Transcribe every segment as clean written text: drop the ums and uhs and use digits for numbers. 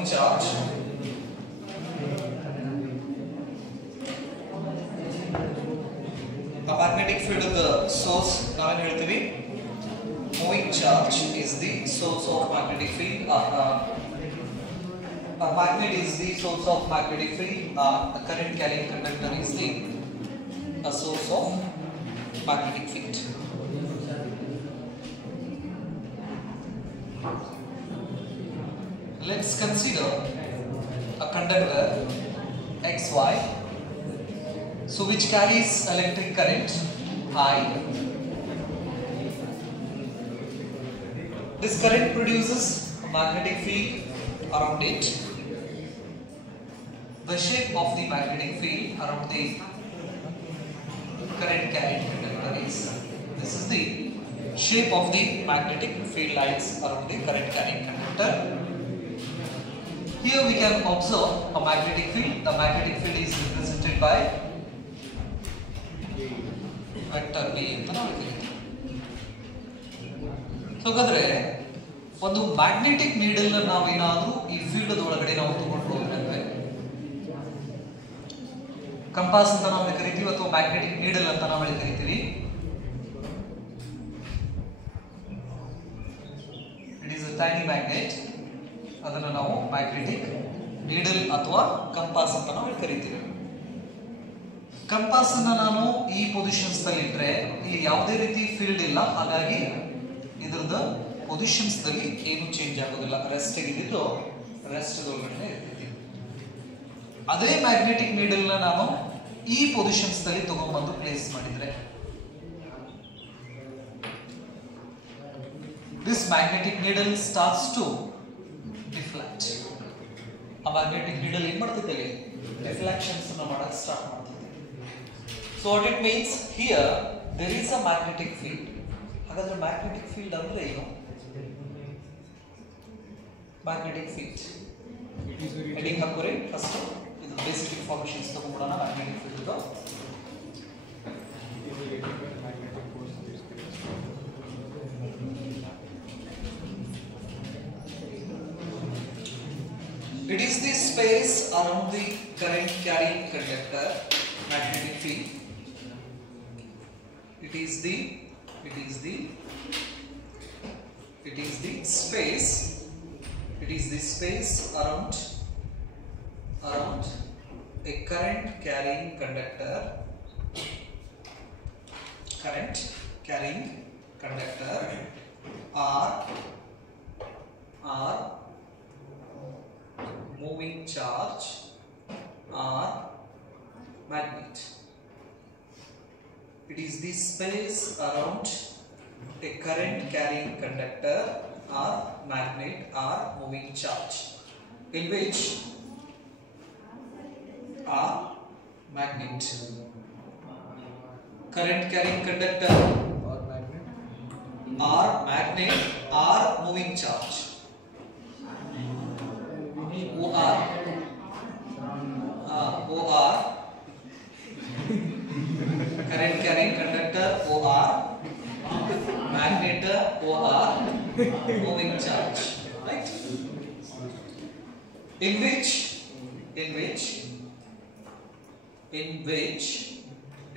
moving charge. A magnetic field is the source. ನಾವೇನು ಹೇಳ್ತೀವಿ? Moving charge is the source of magnetic field. A magnet is the source of magnetic field. A current carrying conductor is the source of magnetic field. Let's consider a conductor XY, so which carries electric current I. This current produces a magnetic field around it. The shape of the magnetic field around the current carrying conductor is, this is the shape of the magnetic field lines around the current carrying conductor. Here we can observe a magnetic field. The magnetic field is represented by vector B ಅಂತ ನಾವು ಹೇಳ್ತೀವಿ. So ಹಾಗಾದ್ರೆ ಒಂದು magnetic needle ನಾವು ಏನಾದರೂ ಈ field ಒಳಗಡೆ ನಾವು ತಗೊಂಡು ಹೋದ್ರೆ ಕಂಪಾಸ್ ಅಂತ ನಾವು ಕರಿತೀವಿ ಅಥವಾ ಮ್ಯಾಗ್ನೆಟಿಕ್ ನೀಡಲ್ ಅಂತ ನಾವು ಕರಿತೀವಿ. It is a tiny magnet. ಅದನ್ನು ನಾವು ಮ್ಯಾಗ್ನೆಟಿಕ್ ನೀಡಲ್ ಅಥವಾ ಕಂಪಾಸ್ ಅಂತ ನಾವು ಕರಿತೀವಿ. ಕಂಪಾಸ್ ಅನ್ನ ನಾನು ಈ ಪೊಸಿಷನ್ಸ್ ದಲ್ಲಿ ಇಟ್ಟರೆ ಇಲ್ಲಿ ಯಾವುದೇ ರೀತಿ ಫೀಲ್ಡ್ ಇಲ್ಲ, ಹಾಗಾಗಿ ಇದರದ ಪೊಸಿಷನ್ಸ್ ದಲ್ಲಿ ಏನು ಚೇಂಜ್ ಆಗೋದಿಲ್ಲ. ರೆಸ್ಟ್ ಇದ್ದು ರೆಸ್ಟ್ ಒಳಗಡೆ ಇರ್ತೀವಿ. ಅದೇ ಮ್ಯಾಗ್ನೆಟಿಕ್ ನೀಡಲ್ ನ ನಾನು ಈ ಪೊಸಿಷನ್ಸ್ ದಲ್ಲಿ ತಗೊಂಡ್ಬಂದು ಪ್ಲೇಸ್ ಮಾಡಿದ್ರೆ this magnetic needle starts to deflect. A magnetic needle ಏನು ಮಾಡ್ತೈತೆ ಅಲ್ಲಿ ಡಿಫ್ಲೆಕ್ಷನ್ಸ್ ಅನ್ನು ಮಾಡಕ್ಕೆ start ಮಾಡ್ತೈತೆ. So what it means, here there is a magnetic field. ಹಾಗಾದ್ರೆ ಮ್ಯಾಗ್ನೆಟಿಕ್ ಫೀಲ್ಡ್ ಅಂದ್ರೆ ಏನು? ಮ್ಯಾಗ್ನೆಟಿಕ್ ಫೀಲ್ಡ್ ಹೆಡಿಂಗ್ ಹಾಕೋರಿ ಫಸ್ಟ್. ಇದು ಬೇಸಿಕ್ ಇನ್ಫಾರ್ಮೇಷನ್ಸ್ ತಗೊಂಡ್ಬಿಡೋಣ magnetic field. It is the space around the current carrying conductor, magnetic field. It is the space around a current carrying conductor, or moving charge or magnet. It is the space around a current carrying conductor or magnet or moving charge in which a magnet, current carrying conductor or magnet or moving charge. OR current carrying conductor OR, magnet OR, moving charge, right? In which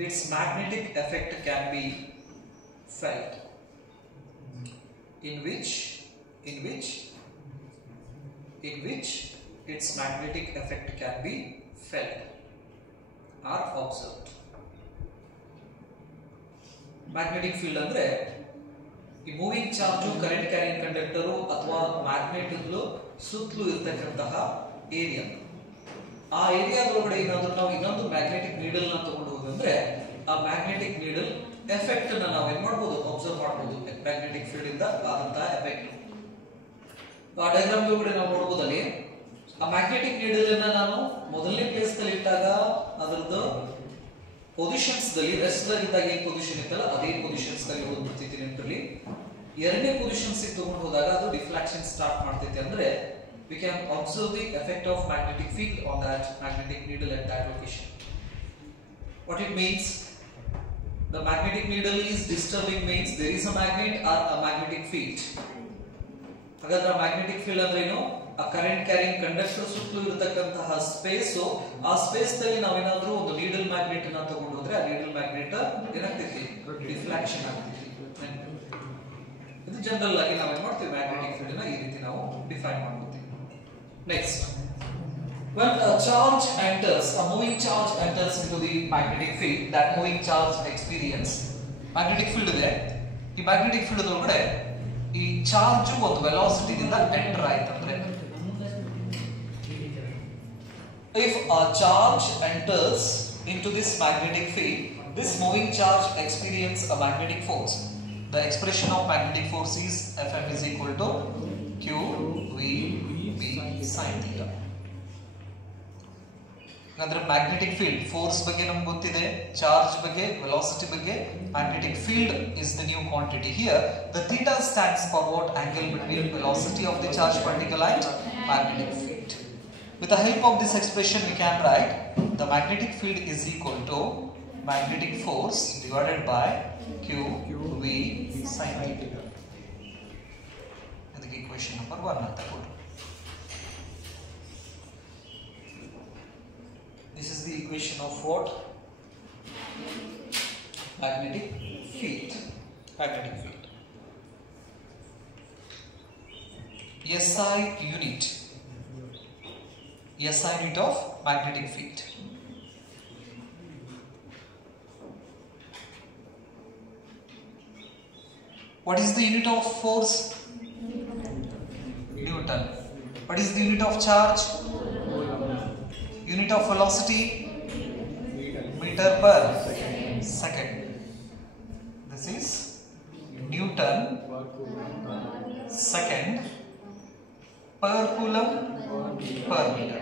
its magnetic effect can be felt. In which its magnetic effect can be felt or observed. Magnetic field ಅಂದ್ರೆ ಈ moving charge, current carrying conductor ಅಥವಾ magnet ಸುತ್ತಲೂ ಇರತಕ್ಕಂತಹ area. ಆ ಏರಿಯಾದೊಳಗಡೆ ಏನಾದರೂ ನಾವು ಇನ್ನೊಂದು magnetic needle ನ ತಗೊಂಡು ಹೋದಂದ್ರೆ ಆ ಮ್ಯಾಗ್ನೆಟಿಕ್ ನೀಡಲ್ ಎಫೆಕ್ಟ್ ನ ನಾವು ಏನ್ ಮಾಡಬಹುದು, ಅಬ್ಸರ್ವ್ ಮಾಡಬಹುದು. ಮ್ಯಾಗ್ನೆಟಿಕ್ ಫೀಲ್ಡ್ ಇಂದ ಆದಂತಹ ಎಫೆಕ್ಟ್ ಆ ಡಯಾಗ್ರಾಮ್ ಒಳಗಡೆ ನಾವು ನೋಡಬಹುದಲ್ಲಿ ಆ ಮ್ಯಾಗ್ನೆಟಿಕ್ ನೀಡಲ್ ಅನ್ನ ನಾನು ಮೊದಲನೇ ಪ್ಲೇಸ್ ನಲ್ಲಿ ಇಟ್ಟಾಗ ಅದರದ್ದು ಪೊಸಿಷನ್ಸ್ ದಲ್ಲಿ ರೆಸ್ಟ್ ಇದ್ದಾಗ ಏನ್ ಪೊಸಿಷನ್ ಇತ್ತಲ್ಲ ಅದೇ ಪೊಸಿಷನ್ಸ್ ನಲ್ಲಿ ಹೋಗ್ಬಿಡ್ತೈತಿ ನೆನಪಿರಲಿ. ಎರಡನೇ ಪೊಸಿಷನ್ಸ್ ತಗೊಂಡು ಹೋದಾಗ ಅದು ಡಿಫ್ಲೆಕ್ಷನ್ ಸ್ಟಾರ್ಟ್ ಮಾಡ್ತೈತಿ. ಅಂದ್ರೆ we can observe the effect of magnetic field on that magnetic needle at that location. What it means, the magnetic needle is disturbing means there is a magnet or a magnetic field. ಹಾಗಾದ್ರೆ magnetic field ಅಂದ್ರೆ ಏನು? ಆ current carrying conductor ಸುತ್ತಲೂ ಇರತಕ್ಕಂತಹ space, ಆ space ನಲ್ಲಿ ನಾವೇನಾದ್ರೂ ಒಂದು ನೀಡಲ್ ಮ್ಯಾಗ್ನೆಟ್ ಅನ್ನ ತಗೊಂಡು ಹೋದ್ರೆ ಆ ನೀಡಲ್ ಮ್ಯಾಗ್ನೆಟ್ ಏನಾಗ್ತೈತಿ? ಡಿಫ್ಲೆಕ್ಷನ್ ಆಗ್ತೈತಿ. ಇದು ಜನರಲ್ ಆಗಿ ನಾವೇನ್ ಮಾಡ್ತೀವಿ, ಮ್ಯಾಗ್ನೆಟಿಕ್ ಫೀಲ್ಡ್ ನ ಈ ರೀತಿ ನಾವು ಡಿಫೈನ್ ಮಾಡ್ಕೊತೀವಿ. Next, when a charge enters, a moving charge enters into the magnetic field, that moving charge experience magnetic field ಇದೆ. ಈ ಮ್ಯಾಗ್ನೆಟಿಕ್ ಫೀಲ್ಡ್ ಒಳಗಡೆ ಈ ಚಾರ್ಜ್ ಒಂದು ವೆಲಾಸಿಟಿ ದಿಂದ ಎಂಟರ್ ಆಯ್ತಂದ್ರೆ, if a charge enters into this magnetic field, this moving charge experience a magnetic force. The expression of magnetic force is Fm is equal to q v b sin theta. ಅಂದ್ರೆ magnetic field force ಬಗ್ಗೆ ನಮ್ಗೆ ಗೊತ್ತಿದೆ, charge ಬಗ್ಗೆ, velocity ಬಗ್ಗೆ. Magnetic field is the new quantity. Here the theta stands for what angle between velocity of the charge particle and magnetic field. With the help of this expression we can write the magnetic field is equal to magnetic force divided by q v sin theta. ಇದಕ್ಕೆ equation number 1 ಅಂತ ಕೊಡು. This is the equation of what? Magnetic field. Magnetic field. SI unit. SI unit of magnetic field. What is the unit of force? Newton. What is the unit of charge? Unit of velocity? Meter per second. This is Newton second per coulomb per meter.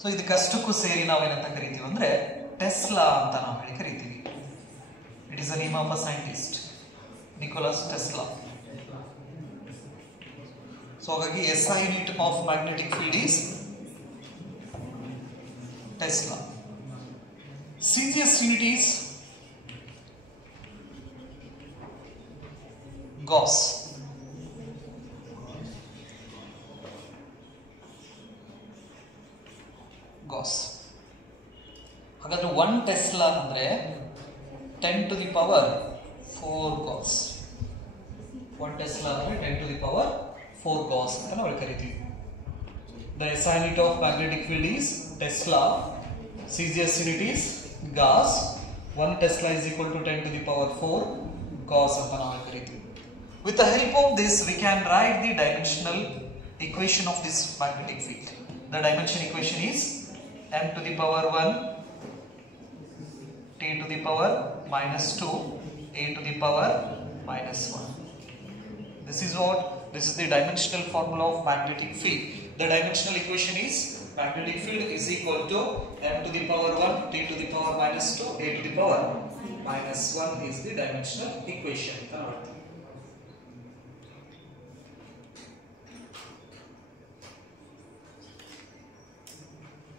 So ಇದಕ್ಕಷ್ಟಕ್ಕೂ ಸೇರಿ ನಾವೇನಂತ ಕರಿತೀವಿ ಅಂದ್ರೆ Tesla ಅಂತ ನಾವು ಹೇಳಿ ಕರಿತೀವಿ. It is the name of a scientist, Nicholas Tesla. So ಹಾಗಾಗಿ SI unit of magnetic field is Tesla. CGS unit is Gauss. Gauss. ಹಾಗಾದ್ರೆ 1 ಟೆಸ್ಲಾ ಅಂದ್ರೆ 10 to the power 4 Gauss. 1 Tesla ಅಂದ್ರೆ 10 to the power 4 Gauss ಅಂತ ನಾವು ಕರಿತೀವಿ. The SI unit of magnetic field is Tesla. CGS unit is Gauss. 1 Tesla is equal to 10 to the power 4 Gauss ಅಂತ ನಾವು ಕರಿತೀವಿ. With the help of this we can write the dimensional equation of this magnetic field. The dimension equation is m to the power 1 t to the power minus 2 a to the power minus 1. This is what? This is the dimensional formula of magnetic field. The dimensional equation is magnetic field is equal to m to the power 1 t to the power minus 2 a to the power minus 1 is the dimensional equation.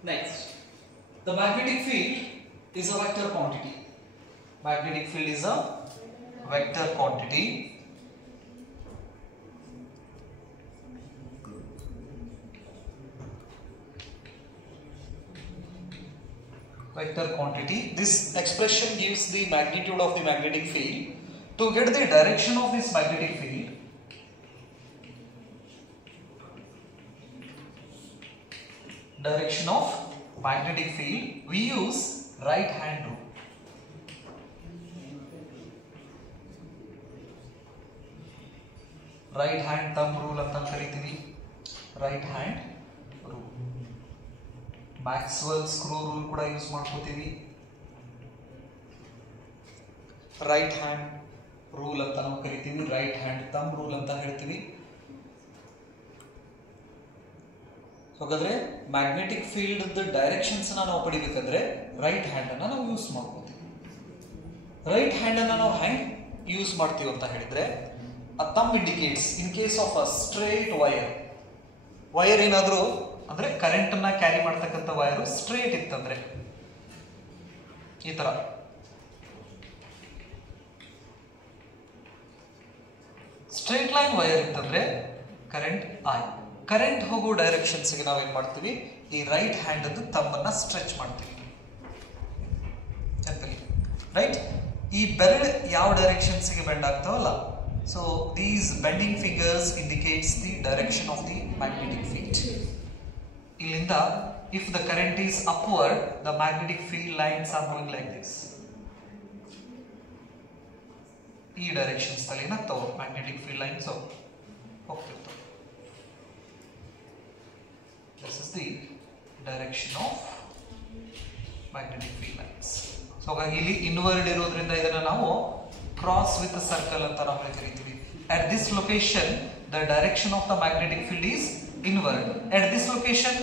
Next, the magnetic field is a vector quantity. Magnetic field is a vector quantity. Vector quantity. This expression gives the magnitude of the magnetic field. To get the direction of this magnetic field, we use right hand rule. Right hand thumb rule anta ಕರೀತೀವಿ. Right hand rule. Maxwell screw rule ಕೂಡ use ಮಾಡ್ಕೋತೀವಿ. Right hand rule ಅಂತ ನಾವು ಕರೀತೀವಿ. Right hand thumb rule ಅಂತ ಹೇಳ್ತೀವಿ. ಹಾಗಾದ್ರೆ magnetic field directions ನಾವು ಪಡಿಬೇಕಂದ್ರೆ ರೈಟ್ ಹ್ಯಾಂಡ್ ಅನ್ನ ನಾವು ಯೂಸ್ ಮಾಡ್ಕೋತೀವಿ. ರೈಟ್ ಹ್ಯಾಂಡ್ ಅನ್ನ ನಾವು ಹೆಂಗ್ ಯೂಸ್ ಮಾಡ್ತೀವಿ ಅಂತ ಹೇಳಿದ್ರೆ, a thumb indicates in case of a straight wire ಏನಾದರೂ ಅಂದ್ರೆ ಕರೆಂಟ್ ಅನ್ನ ಕ್ಯಾರಿ ಮಾಡ್ತಕ್ಕಂಥ ವೈರ್ ಸ್ಟ್ರೇಟ್ ಇತ್ತಂದ್ರೆ ಈ ತರ ಸ್ಟ್ರೇಟ್ ಲೈನ್ ವೈರ್ ಇತ್ತಂದ್ರೆ ಕರೆಂಟ್ ಐ. ಕರೆಂಟ್ ಹೋಗೋ ಡೈರೆಕ್ಷನ್ಸ್ಗೆ ನಾವೇನ್ ಮಾಡ್ತೀವಿ, ಈ ರೈಟ್ ಹ್ಯಾಂಡ್ ಅದು ತಮ್ಮನ್ನ ಸ್ಟ್ರೆಚ್ ಮಾಡ್ತೀವಿ ರೈಟ್. ಈ ಬೆರಳು ಯಾವ ಡೈರೆಕ್ಷನ್ಸ್ಗೆ ಬೆಂಡ್ ಆಗ್ತಾವಲ್ಲ, so these bending fingers indicates the direction of the magnetic field. ಇಲ್ಲಿಂದ if the current is upward, the magnetic field lines are going like this. ಈ ಡೈರೆಕ್ಷನ್ಸ್ ಅಲ್ಲಿ ಏನಾಗ್ತಾವೆ ಮ್ಯಾಗ್ನೆಟಿಕ್ ಫೀಲ್ಡ್ ಲೈನ್ಸ್ ಹೋಗ್ತಿರ್ತವೆ. This is the direction of magnetic field lines. So ಹಾಗಾಗಿ ಇಲ್ಲಿ inward ಇರೋದ್ರಿಂದ ಇದನ್ನ ನಾವು ಕ್ರಾಸ್ ವಿತ್ ಸರ್ಕಲ್ ಅಂತ ನಾವು ಕರಿತೀವಿ. At this location the direction of the magnetic field is inward. At this location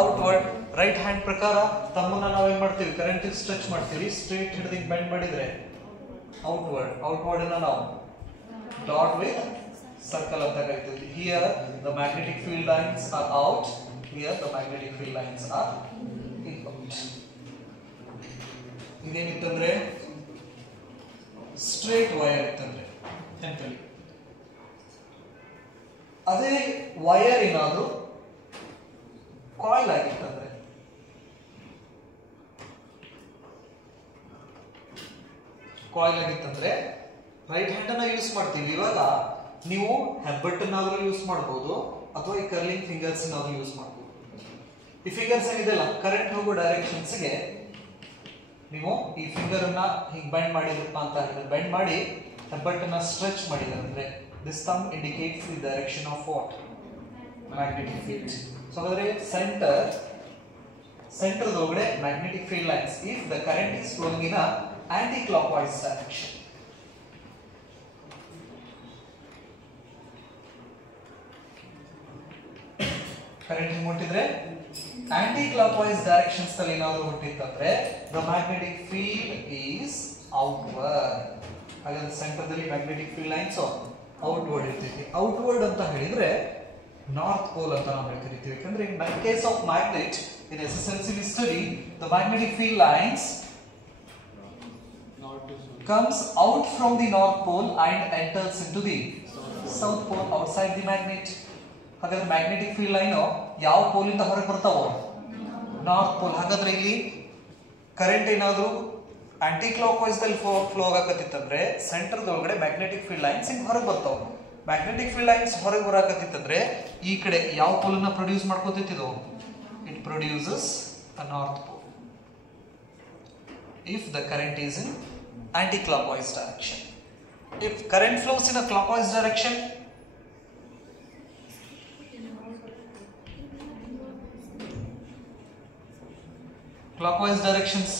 outward. Right hand ಪ್ರಕಾರ ತಮ್ಮನ್ನ ನಾವೇನ್ ಮಾಡ್ತೀವಿ, ಕರೆಂಟ್ ಸ್ಟ್ರೆಚ್ ಮಾಡ್ತೀವಿ. ಸ್ಟ್ರೇಟ್ ಹಿಡಿದು ಬೆಂಡ್ ಮಾಡಿದ್ರೆ ಔಟ್ವರ್ಡ್. ಔಟ್ವರ್ಡ್ ಅನ್ನ ನಾವು ಡಾಟ್ ವಿತ್ ಸರ್ಕಲ್ ಅಂತ ಕರಿತೀವಿ. Here the magnetic field lines are out, here the magnetic field lines are in out. ಇದೇನಿತ್ತಂದ್ರೆ ಸ್ಟ್ರೇಟ್ ವೈರ್ ಇತ್ತಂದ್ರೆ ನೆನಪಲ್ಲಿ. ಅದೇ ವೈರ್ ಏನಾದ್ರು ಕಾಯಿಲ್ ಆಗಿತ್ತಂದ್ರೆ, ಕಾಯಿಲ್ ಆಗಿತ್ತಂದ್ರೆ ರೈಟ್ ಹ್ಯಾಂಡ್ ಅನ್ನ ಯೂಸ್ ಮಾಡ್ತೀವಿ. ಇವಾಗ ನೀವು ಹೆಬ್ಬಟ್ಟನ್ನಾದ್ರೂ ಯೂಸ್ ಮಾಡಬಹುದು ಅಥವಾ ಈ ಕರ್ಲಿಂಗ್ ಫಿಂಗರ್ಸ್ ನಾದ್ರೂ ಯೂಸ್ ಮಾಡಬಹುದು. ಈ ಫಿಂಗರ್ಸ್ ಏನಿದೆಲ್ಲ ಕರೆಂಟ್ ಹೋಗೋ ಡೈರೆಕ್ಷನ್ಸ್ಗೆ ನೀವು ಈ ಫಿಂಗರ್ ಅನ್ನ ಹೀಗೆ ಬೆಂಡ್ ಮಾಡಿದ್ರಪ್ಪ ಅಂತ ಹೇಳಿದ್ರೆ, ಬೆಂಡ್ ಮಾಡಿ ಹೆಬ್ಬಟ್ಟನ್ನ ಸ್ಟ್ರೆಚ್ ಮಾಡಿದ್ರೆ this thumb indicates the direction of what magnetic field. So ಹಾಗಾದ್ರೆ ಸೆಂಟರ್ ಒಳಗಡೆ magnetic field lines if the current is flowing in a aunty clock wise direction. Current ಹಿಂಗ್ ಹೊಂಟಿದ್ರೆ ಆಂಟಿ ಕ್ಲಾಕ್ ವೈಸ್ ಡೈರೆಕ್ಷನ್ಸ್ ಅಲ್ಲಿ ಏನಾದ್ರು ಹೊಂಟಿತ್ತಂದ್ರೆ the magnetic field is outward. ಹಾಗಾದ್ರೆ ಸೆಂಟರ್ದಲ್ಲಿ magnetic field lines outward ಇರ್ತೈತಿ. ಔಟ್ವರ್ಡ್ ಅಂತ ಹೇಳಿದ್ರೆ ನಾರ್ತ್ ಪೋಲ್ ಅಂತ ನಾವು ಕರಿತೀವಿ. ಯಾಕಂದ್ರೆ in case of magnet in SSLC we study the magnetic field lines comes out from the north pole and enters into the south pole outside the magnet. ಹಾಗಾದ್ರೆ magnetic field line ಯಾವ pole ಇಂದ ಹೊರಗೆ ಬರ್ತಾವ, north pole. ಹಾಗಾದ್ರೆ ಇಲ್ಲಿ current ಏನಾದ್ರು aunty clock wise ದಲ್ಲಿ flow ಆಗಕತ್ತಿತ್ತಂದ್ರೆ centre ಒಳಗಡೆ ಮ್ಯಾಗ್ನೆಟಿಕ್ ಫೀಲ್ಡ್ ಲೈನ್ಸ್ ಹಿಂಗ್ ಹೊರಗೆ ಬರ್ತಾವ. ಮ್ಯಾಗ್ನೆಟಿಕ್ ಫೀಲ್ಡ್ ಲೈನ್ಸ್ ಹೊರಗೆ ಬರಾಕತ್ತಿತ್ತಂದ್ರೆ ಈ ಕಡೆ ಯಾವ ಪೋಲ್ ಅನ್ನ ಪ್ರೊಡ್ಯೂಸ್ ಮಾಡ್ಕೋತಿತ್ತು, it produces a north pole if the current is in aunty clock wise direction. If current flows in a clock wise direction, clock wise directions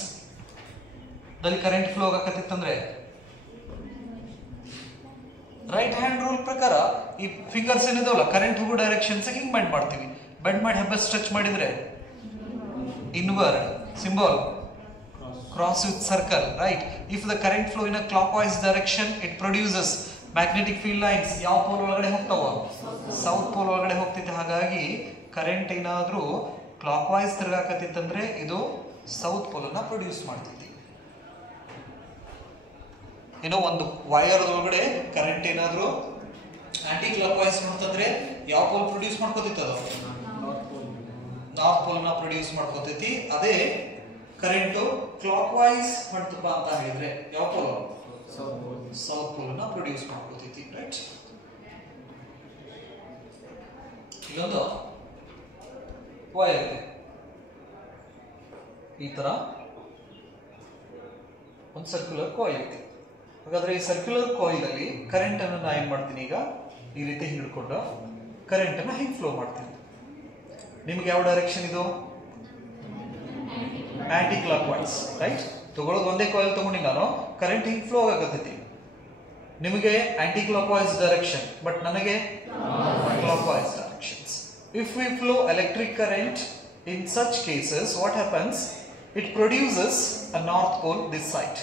ದಲ್ಲಿ ಕರೆಂಟ್ ಫ್ಲೋ ಆಗಕತ್ತಿತ್ತಂದ್ರೆ right hand rule ಪ್ರಕಾರ ಈ fingers ಏನಿದಾವಲ್ಲ current ಹೋಗೋ directions ಹಿಂಗ್ bend ಮಾಡ್ತೀವಿ. Bend ಮಾಡಿ ಹೆಬ್ಬ ಸ್ಟ್ರೆಚ್ ಮಾಡಿದ್ರೆ inward symbol cross with circle right. If the current flow in a clock wise direction it produces magnetic field lines. ಯಾವ ಪೋಲ್ ಒಳಗಡೆ ಹೋಗ್ತಾವ, ಸೌತ್ ಪೋಲ್ ಒಳಗಡೆ ಹೋಗ್ತೈತೆ. ಹಾಗಾಗಿ ಕರೆಂಟ್ ಏನಾದ್ರೂ ಕ್ಲಾಕ್ ವೈಸ್ ತಿರುಗಾಕತ್ತಿತ್ತಂದ್ರೆ ಇದು ಸೌತ್ ಪೋಲ್ ಅನ್ನ ಪ್ರೊಡ್ಯೂಸ್ ಮಾಡ್ತೈತಿ. ಏನೋ ಒಂದು ವೈರ್ ಒಳಗಡೆ ಕರೆಂಟ್ ಏನಾದ್ರು ಆಂಟಿ ಕ್ಲಾಕ್ ವೈಸ್ ನೋಡ್ತಂದ್ರೆ ಯಾವ ಪೋಲ್ ಪ್ರೊಡ್ಯೂಸ್ ಮಾಡ್ಕೋತೈತಿ, ಅದು ನಾರ್ತ್ ಪೋಲ್ ನ ಪ್ರೊಡ್ಯೂಸ್ ಮಾಡ್ಕೋತೈತಿ. ಅದೇ ಕರೆಂಟ್ ಕ್ಲಾಕ್ ವೈಸ್ ಹೊಂಟಪ್ಪ ಅಂತ ಹೇಳಿದ್ರೆ ಯಾವ ಪೋಲ್, ಸೌತ್ ಪೋಲ್ ನ ಪ್ರೊಡ್ಯೂಸ್ ಮಾಡ್ಕೋತೈತಿ ರೈಟ್. ಇಲ್ಲೊಂದು ವೈರ್ ಇದೆ, ಈ ತರ ಒಂದು ಸರ್ಕ್ಯುಲರ್ ಕಾಯಿಲ್ ಇದೆ. ಹಾಗಾದ್ರೆ ಈ ಸರ್ಕ್ಯುಲರ್ ಕಾಯಿಲ್ ಅಲ್ಲಿ ಕರೆಂಟ್ ಅನ್ನು ನಾ ಏನ್ ಮಾಡ್ತೀನಿ, ಈಗ ಈ ರೀತಿ ಹಿಡ್ಕೊಂಡು ಕರೆಂಟ್ ಅನ್ನ ಹಿಂಗ್ ಫ್ಲೋ ಮಾಡ್ತೀನಿ. ನಿಮ್ಗೆ ಯಾವ ಡೈರೆಕ್ಷನ್ ಇದು, ಆಂಟಿ ಕ್ಲಾಕ್ ವೈಸ್ ರೈಟ್. ತಗೊಳ್ಳೋದು ಒಂದೇ ಕಾಯಿಲ್ ತಗೊಂಡಿ ನಾನು, ಕರೆಂಟ್ ಹಿಂಗ್ ಫ್ಲೋ ಆಗತೈತಿ. ನಿಮಗೆ aunty clock wise direction, but ನನಗೆ clock wise directions. If we flow electric current in such cases what happens, it produces a north pole this side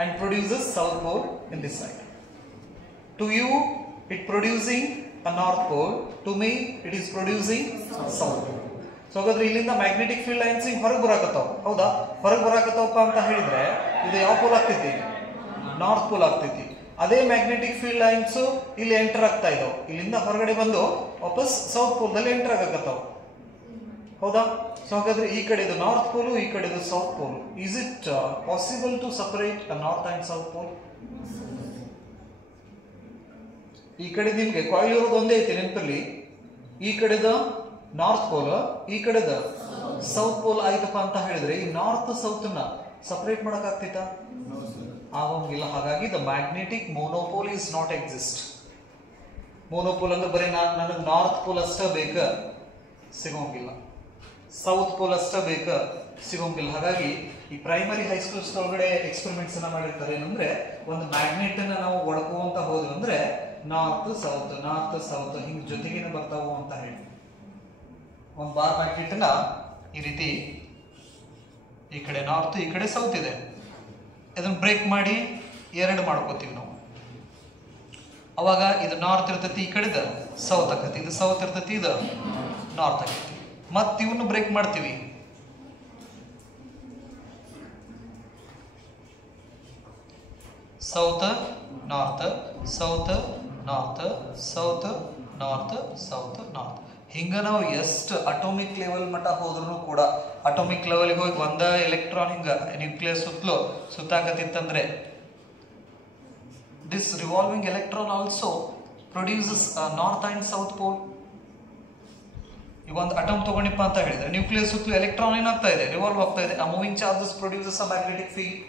and produces south pole in this side. To you it producing a north pole, to me it is producing south pole. So ಹಾಗಾದ್ರೆ ಇಲ್ಲಿಂದ magnetic field lines ಹೊರಗೆ ಬರಾಕತ್ತಾವ. ಹೌದಾ, ಹೊರಗೆ ಬರಾಕತ್ತಾವಪ್ಪ ಅಂತ ಹೇಳಿದ್ರೆ ಇದು ಯಾವ pole ಆಗ್ತೈತಿ, ನಾರ್ತ್ ಪೋಲ್ ಆಗ್ತೈತಿ. ಅದೇ ಮ್ಯಾಗ್ನೆಟಿಕ್ ಫೀಲ್ಡ್ ಲೈನ್ಸ್ ಇಲ್ಲಿ ಎಂಟರ್ ಆಗ್ತಾ ಇದಾವೆ, ಇಲ್ಲಿಂದ ಹೊರಗಡೆ ಬಂದು ವಾಪಸ್ ಸೌತ್ ಪೋಲ್ ದಲ್ಲಿ ಎಂಟರ್ ಆಗಕತ್ತಾವ. ಹೌದಾ? ಸೊ ಹಾಗಾದ್ರೆ ಈ ಕಡೆದು ನಾರ್ತ್ ಪೋಲ್, ಈ ಕಡೆದು south pole. Is it possible to separate a north and south pole? ಈ ಕಡೆ ನಿಮ್ಗೆ ಕಾಯಿಲ್ ಇರೋದು ಒಂದೇ ಐತಿ ನೆನಪಲ್ಲಿ. ಈ ಕಡೆದ ನಾರ್ತ್ ಪೋಲ್, ಈ ಕಡೆದ ಸೌತ್ ಪೋಲ್ ಆಯ್ತಪ್ಪ ಅಂತ ಹೇಳಿದ್ರೆ ಈ ನಾರ್ತ್ ಸೌತ್ ನ ಸಪರೇಟ್ ಮಾಡಕ್ ಆಗ್ತೈತಾ? ಆಗೋಂಗಿಲ್ಲ. ಹಾಗಾಗಿ the magnetic ಮೋನೋಪೋಲ್ is not exist. ಮೋನೋಪೋಲ್ ಅಂದ್ರೆ ಬರೀ ನನಗೆ ನಾರ್ತ್ ಪೋಲ್ ಅಷ್ಟೇ ಬೇಕ, ಸಿಗೋಂಗಿಲ್ಲ. ಸೌತ್ ಪೋಲ್ ಅಷ್ಟೇ ಬೇಕ, ಸಿಗೋಂಗಿಲ್ಲ. ಹಾಗಾಗಿ ಈ ಪ್ರೈಮರಿ ಹೈಸ್ಕೂಲ್ಸ್ ಒಳಗಡೆ ಎಕ್ಸ್ಪೆರಿಮೆಂಟ್ಸ್ ಅನ್ನ ಮಾಡಿರ್ತಾರೆ. ಏನಂದ್ರೆ ಒಂದು ಮ್ಯಾಗ್ನೆಟ್ ಅನ್ನ ನಾವು ಒಡ್ಕೋಂತ ಹೋದ್ವಿ ಅಂದ್ರೆ ನಾರ್ತ್ ಸೌತ್ ಹಿಂಗ್ ಜೊತೆಗೇನೆ ಬರ್ತಾವು ಅಂತ ಹೇಳಿ ಒಂದು ಬಾರ್ ಮ್ಯಾಗ್ನೆಟ್ ನ ಈ ರೀತಿ ಈ ಕಡೆ ನಾರ್ತ್ ಈ ಕಡೆ ಸೌತ್ ಇದೆ, ಅದನ್ನ ಬ್ರೇಕ್ ಮಾಡಿ ಎರಡು ಮಾಡ್ಕೋತೀವಿ ನಾವು. ಅವಾಗ ಇದು ನಾರ್ತ್ ಇರ್ತೈತಿ, ಈ ಕಡೆದ ಸೌತ್ ಆಕತಿ, ಇದು ಸೌತ್ ಇರ್ತೈತಿ, ಇದು ನಾರ್ತ್ ಆಕತಿ. ಮತ್ ಇವನ್ನ ಬ್ರೇಕ್ ಮಾಡ್ತೀವಿ, south north south north south north south north. ಹಿಂಗ ನಾವು ಎಷ್ಟು ಅಟೋಮಿಕ್ ಲೆವೆಲ್ ಮಟ್ಟ ಹೋದ್ರೂ ಕೂಡ, ಅಟೋಮಿಕ್ ಲೆವೆಲ್ಗೆ ಹೋಗಿ ಒಂದ ಎಲೆಕ್ಟ್ರಾನ್ ಹಿಂಗ ನ್ಯೂಕ್ಲಿಯಸ್ ಸುತ್ತಲೂ ಸುತ್ತಾಕತ್ತಿತ್ತಂದ್ರೆ this revolving electron also produces north and south pole. ಈಗ ಒಂದು ಅಟಮ್ ತಗೊಂಡಿಪ್ಪ ಅಂತ ಹೇಳಿದ್ರೆ ನ್ಯೂಕ್ಲಿಯಸ್ ಸುತ್ತಲೂ ಎಲೆಕ್ಟ್ರಾನ್ ಏನಾಗ್ತಾ ಇದೆ, ರಿವಾಲ್ವ್ ಆಗ್ತಾ ಇದೆ. ಆ moving charges produces a magnetic field.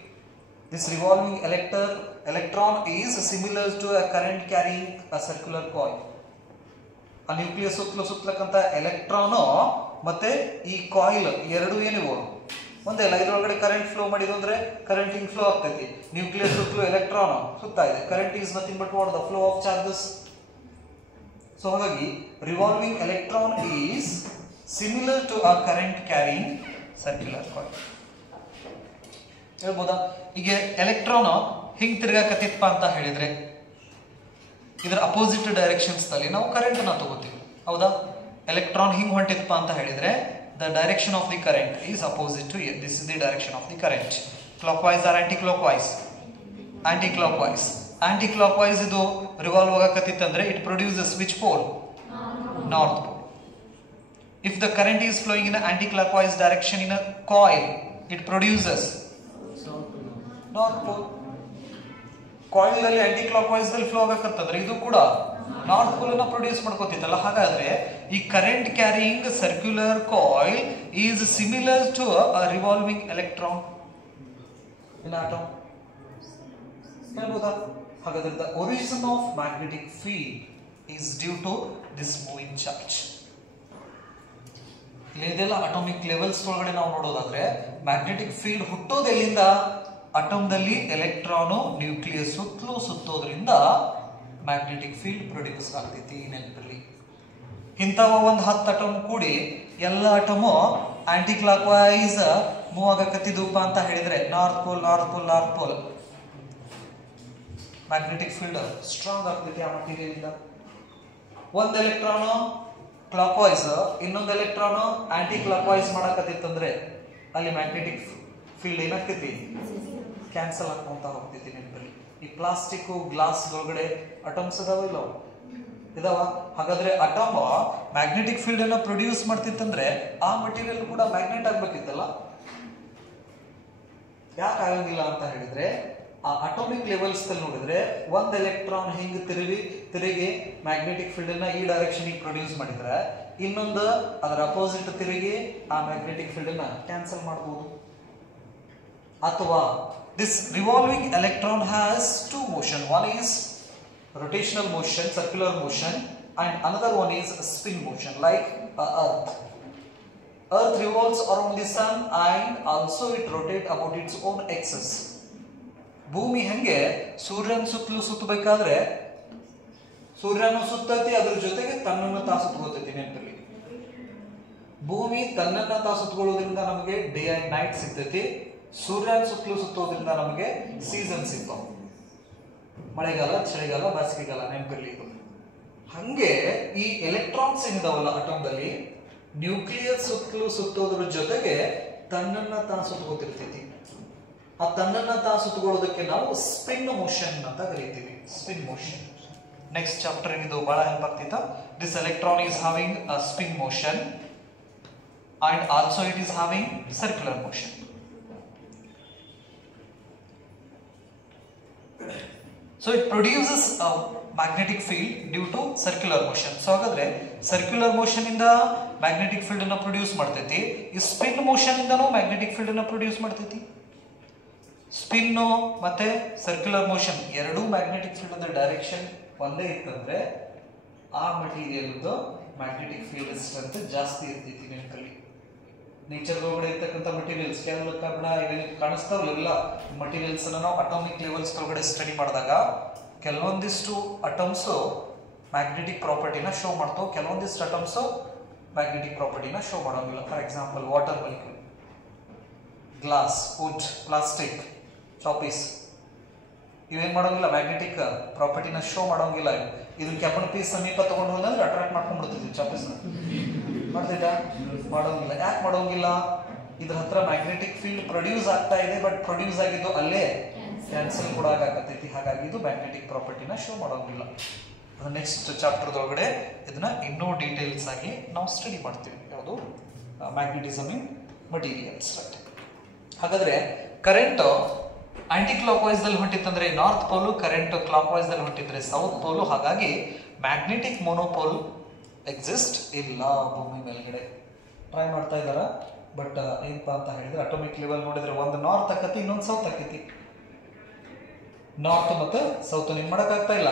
This revolving electron is similar to a current carrying a circular coil. ಆ ನ್ಯೂಕ್ಲಿಯಸ್ ಸುತ್ತಲಕ್ಕಂತ ಎಲೆಕ್ಟ್ರಾನ್ ಮತ್ತೆ ಈ ಕಾಯಿಲ್ ಎರಡು ಏನಿವು ಒಂದೇ ಅಲ್ಲ. ಇದ್ರೊಳಗಡೆ ಕರೆಂಟ್ ಫ್ಲೋ ಮಾಡಿದ್ರು ಅಂದ್ರೆ ಕರೆಂಟ್ ಹಿಂಗ್ ಫ್ಲೋ ಆಗ್ತೈತಿ. ನ್ಯೂಕ್ಲಿಯಸ್ ಸುತ್ತಲೂ ಎಲೆಕ್ಟ್ರಾನ್ ಸುತ್ತಾ ಇದೆ. Current is nothing but what the flow of charges. So ಹಾಗಾಗಿ revolving electron is similar to a current carrying circular coil. ಹೇಳ್ಬೋದಾ? ಈಗ ಎಲೆಕ್ಟ್ರಾನ್ ಹಿಂಗ್ ತಿರ್ಗಾಕತ್ತಿತ್ತಪ್ಪ ಅಂತ ಹೇಳಿದ್ರೆ ಇದರ ಅಪೋಸಿಟ್ ಡೈರೆಕ್ಷನ್ಸ್ ನಲ್ಲಿ ನಾವು ಕರೆಂಟ್ ಅನ್ನ ತಗೋತೀವಿ. ಹೌದಾ? ಎಲೆಕ್ಟ್ರಾನ್ ಹಿಂಗ್ ಹೊಂಟಿತ್ತಪ್ಪ ಅಂತ ಹೇಳಿದ್ರೆ the direction of the current is opposite to this is the direction of the current. Clockwise or anticlockwise? Anticlockwise. Anticlockwise ಇದು ರಿವಾಲ್ವ್ ಆಗಕತ್ತಿತ್ತಂದ್ರೆ it produces which pole? North pole. If the current is flowing in aunty clock wise direction in a coil it produces north pole. Coil ಅಲ್ಲಿ anticlockwise ದಲ್ಲಿ flow ಆಗಕತ್ತಂದ್ರೆ ಇದು ಕೂಡ north pole ಅನ್ನ produce ಮಾಡ್ಕೋತಿತ್ತಲ್ಲ. ಹಾಗಾದ್ರೆ ಈ current carrying circular coil is similar to a revolving electron in atom. ಹೇಳ್ಬೋದಾ? ಹಾಗಾದ್ರೆ the origin of magnetic field is due to this moving charge. ಇದೆಲ್ಲ ಅಟೋಮಿಕ್ ಲೆವೆಲ್ಸ್ ಒಳಗಡೆ ನಾವು ನೋಡೋದಾದ್ರೆ ಮ್ಯಾಗ್ನೆಟಿಕ್ ಫೀಲ್ಡ್ ಹುಟ್ಟೋದೆಲ್ಲಿಂದ? ಅಟಮ್ದಲ್ಲಿ ಎಲೆಕ್ಟ್ರಾನು ನ್ಯೂಕ್ಲಿಯಸ್ ಸುತ್ತಲೂ ಸುತ್ತೋದ್ರಿಂದ ಮ್ಯಾಗ್ನೆಟಿಕ್ ಫೀಲ್ಡ್ ಪ್ರೊಡ್ಯೂಸ್ ಆಗ್ತೈತಿ. ನೆನಪಲ್ಲಿ ಇಂಥವ ಒಂದು 10 ಅಟಮ್ ಕೂಡಿ ಎಲ್ಲ atom anticlockwise move ಆಗಕತ್ತಿದ್ವಪ್ಪ ಅಂತ ಹೇಳಿದ್ರೆ north pole north pole north pole, magnetic field strong ಆಗ್ತೈತಿ ಆ ಮಟೀರಿಯಲ್ ಇಂದ. ಒಂದು ಎಲೆಕ್ಟ್ರಾನ್ ಕ್ಲಾಕ್ ವೈಸ್ ಇನ್ನೊಂದು ಎಲೆಕ್ಟ್ರಾನ್ ಆಂಟಿ ಕ್ಲಾಕ್ ವೈಸ್ ಮಾಡಕತ್ತಿತ್ತಂದ್ರೆ ಅಲ್ಲಿ ಮ್ಯಾಗ್ನೆಟಿಕ್ ಫೀಲ್ಡ್ ಏನಾಗ್ತೈತಿ? ಕ್ಯಾನ್ಸಲ್ ಆಗ್ಕೊಂತ ಹೋಗ್ತೈತಿ. ನೆನಪಲ್ಲಿ ಈ ಪ್ಲಾಸ್ಟಿಕ್ ಗ್ಲಾಸ್ ಒಳಗಡೆ ಅಟಮ್ಸ್ ಅದಾವ ಇಲ್ಲ ಇದಾವ. ಹಾಗಾದ್ರೆ ಅಟಮ್ ಮ್ಯಾಗ್ನೆಟಿಕ್ ಫೀಲ್ಡ್ ಅನ್ನ ಪ್ರೊಡ್ಯೂಸ್ ಮಾಡ್ತಿತ್ತಂದ್ರೆ ಆ ಮಟೀರಿಯಲ್ ಕೂಡ ಮ್ಯಾಗ್ನೆಟ್ ಆಗ್ಬೇಕಿತ್ತಲ್ಲ. ಯಾಕೆ ಆಗಂಗಿಲ್ಲ ಅಂತ ಹೇಳಿದ್ರೆ ಆ ಅಟೋಮಿಕ್ ಲೆವೆಲ್ಸ್ ದಲ್ಲಿ ನೋಡಿದ್ರೆ ಒಂದ್ ಎಲೆಕ್ಟ್ರಾನ್ ಹಿಂಗ್ ತಿರುಗಿ ಮ್ಯಾಗ್ನೆಟಿಕ್ ಫೀಲ್ಡ್ ಅನ್ನ ಈ ಡೈರೆಕ್ಷನ್ ಪ್ರೊಡ್ಯೂಸ್ ಮಾಡಿದ್ರೆ ಇನ್ನೊಂದು ಅದರ ಅಪೋಸಿಟ್ ತಿರುಗಿ ಆ ಮ್ಯಾಗ್ನೆಟಿಕ್ ಫೀಲ್ಡ್ ಅನ್ನ ಕ್ಯಾನ್ಸಲ್ ಮಾಡಬಹುದು. ಅಥವಾ this revolving electron has two motion. One is rotational motion, circular motion, and another one is spin motion, like Earth. Earth revolves around the sun and also it rotates about its own axis. ಭೂಮಿ ಹಂಗೆ ಸೂರ್ಯನ ಸುತ್ತಲೂ ಸುತ್ತಬೇಕಾದ್ರೆ ಸೂರ್ಯನು ಸುತ್ತೈತಿ, ಅದ್ರ ಜೊತೆಗೆ ತನ್ನನ್ನು ತಾ ಸುತ್ತಗೋತೈತಿ. ನೆನಪಲ್ಲಿ ಭೂಮಿ ತನ್ನನ್ನ ತಾ ಸುತ್ತಕೊಳ್ಳೋದ್ರಿಂದ ನಮಗೆ ಡೇ ಅಂಡ್ ನೈಟ್ ಸಿಗ್ತೈತಿ. ಸೂರ್ಯನ ಸುತ್ತಲೂ ಸುತ್ತೋದ್ರಿಂದ ನಮಗೆ ಸೀಸನ್ ಸಿಗ್ತಾವ, ಮಳೆಗಾಲ ಚಳಿಗಾಲ ಬೇಸಿಗೆಗಾಲ. ನೆನಪಿರ್ಲಿ ಇದು. ಹಂಗೆ ಈ ಎಲೆಕ್ಟ್ರಾನ್ಸ್ ಏನಿದಾವಲ್ಲ ಅಟಮ್ದಲ್ಲಿ ನ್ಯೂಕ್ಲಿಯಸ್ ಸುತ್ತಲೂ ಸುತ್ತೋದ್ರ ಜೊತೆಗೆ ತನ್ನನ್ನ ತಾನು ಸುತ್ತಗೋತಿರ್ತೈತಿ. ಆ ತನ್ನನ್ನ ತಾ ಸುತ್ತುಕೊಳ್ಳೋದಕ್ಕೆ ನಾವು ಸ್ಪಿನ್ ಮೋಷನ್ ಅಂತ ಕರೀತೀವಿ. Spin motion. ನೆಕ್ಸ್ಟ್ ಚಾಪ್ಟರ್ ಏನಿದು ಬಹಳ ಹೆಲ್ಪ್ ಆಗ್ತಿತ್ತು. This electron is having a spin motion and also it is having circular motion. So it produces a magnetic field due to circular motion. So ಹಾಗಾದ್ರೆ circular motion ಇಂದ magnetic field ಅನ್ನು produce ಮಾಡ್ತೈತಿ. ಈ spin motion ಇಂದನೂ magnetic field ಅನ್ನು produce ಮಾಡ್ತೈತಿ. Spin ಮತ್ತೆ circular motion ಎರಡೂ magnetic field the direction ಒಂದೇ ಇತ್ತಂದ್ರೆ ಆ ಮಟೀರಿಯಲ್ ಮ್ಯಾಗ್ನೆಟಿಕ್ ಫೀಲ್ಡ್ ಸ್ಟ್ರೆಂತ್ ಜಾಸ್ತಿ ಇರ್ತೈತಿ. ನೆನಪಲ್ಲಿ ನೇಚರ್ ಒಳಗಡೆ ಇರ್ತಕ್ಕಂಥ ಮಟೀರಿಯಲ್ಸ್ ಕೆಲವು ಕಬ್ಬಿಣ ಇವೇನು ಕಾಣಿಸ್ತಾವಲ್ಲ ಎಲ್ಲ ಮಟೀರಿಯಲ್ಸ್ ಅನ್ನ ನಾವು ಅಟಾಮಿಕ್ ಲೆವೆಲ್ಸ್ ಒಳಗಡೆ ಸ್ಟಡಿ ಮಾಡಿದಾಗ ಕೆಲವೊಂದಿಷ್ಟು ಅಟಮ್ಸ್ ಮ್ಯಾಗ್ನೆಟಿಕ್ ಪ್ರಾಪರ್ಟಿನ ಶೋ ಮಾಡ್ತಾವೆ, ಕೆಲವೊಂದಿಷ್ಟು ಅಟಮ್ಸ್ ಮ್ಯಾಗ್ನೆಟಿಕ್ ಪ್ರಾಪರ್ಟಿನ ಶೋ ಮಾಡೋಂಗಿಲ್ಲ. For example water molecule, glass, wood, plastic, ಚಾಪೀಸ್ ಇವೇನ್ ಮಾಡೋಂಗಿಲ್ಲ, ಮ್ಯಾಗ್ನೆಟಿಕ್ ಪ್ರಾಪರ್ಟಿನ ಶೋ ಮಾಡೋಂಗಿಲ್ಲ. ಇದನ್ನ ಕೆಬ್ಬಣ ಪೀಸ್ ಸಮೀಪ ತಗೊಂಡು ಹೋದ್ರೆ ಅಟ್ರಾಕ್ಟ್ ಮಾಡ್ಕೊಂಡ್ಬಿಡ್ತಿದ್ವಿ ಚಾಪೀಸ್ ಮಾಡ್ತಿದ್ದ ಮಾಡೋಂಗಿಲ್ಲ. ಯಾಕೆ ಮಾಡೋಂಗಿಲ್ಲ? ಇದ್ರ ಹತ್ರ ಮ್ಯಾಗ್ನೆಟಿಕ್ ಫೀಲ್ಡ್ ಪ್ರೊಡ್ಯೂಸ್ ಆಗ್ತಾ ಇದೆ, ಬಟ್ ಪ್ರೊಡ್ಯೂಸ್ ಆಗಿದ್ದು ಅಲ್ಲೇ ಕ್ಯಾನ್ಸಲ್ ಕೂಡ ಆಗತೈತಿ. ಹಾಗಾಗಿ ಇದು ಮ್ಯಾಗ್ನೆಟಿಕ್ ಪ್ರಾಪರ್ಟಿನ ಶೋ ಮಾಡೋಂಗಿಲ್ಲ. ನೆಕ್ಸ್ಟ್ ಚಾಪ್ಟರ್ ಒಳಗಡೆ ಇದನ್ನ ಇನ್ನೂ ಡೀಟೇಲ್ಸ್ ಆಗಿ ನಾವು ಸ್ಟಡಿ ಮಾಡ್ತೀವಿ. ಯಾವುದು ಮ್ಯಾಗ್ನೆಟಿಸಮ್ ಇನ್ ಮಟೀರಿಯಲ್ಸ್. ಹಾಗಾದ್ರೆ ಕರೆಂಟ್ ಆಂಟಿ ಕ್ಲಾಕ್ ವೈಸ್ ದಲ್ಲಿ ಹೊಂಟಿತ್ತಂದ್ರೆ ನಾರ್ತ್ ಪೋಲು, ಕರೆಂಟ್ ಕ್ಲಾಕ್ ವೈಸ್ ದಲ್ಲಿ ಹೊಂಟಿದ್ರೆ ಸೌತ್ ಪೋಲು. ಹಾಗಾಗಿ ಮ್ಯಾಗ್ನೆಟಿಕ್ ಮೊನೋಪೋಲ್ ಎಕ್ಸಿಸ್ಟ್ ಇಲ್ಲ ಭೂಮಿ ಮೇಲ್ಗಡೆ. ಟ್ರೈ ಮಾಡ್ತಾ ಇದಾರ, ಬಟ್ ಏನಪ್ಪಾ ಅಂತ ಹೇಳಿದ್ರೆ ಅಟೋಮಿಕ್ ಲೆವೆಲ್ ನೋಡಿದ್ರೆ ಒಂದು ನಾರ್ತ್ ಆಕತಿ, ಇನ್ನೊಂದು ಸೌತ್ ಆಕತಿ. ನಾರ್ತ್ ಮತ್ತೆ ಸೌತ್ ಏನ್ ಮಾಡಕ್ಕಾಗ್ತಾ ಇಲ್ಲ,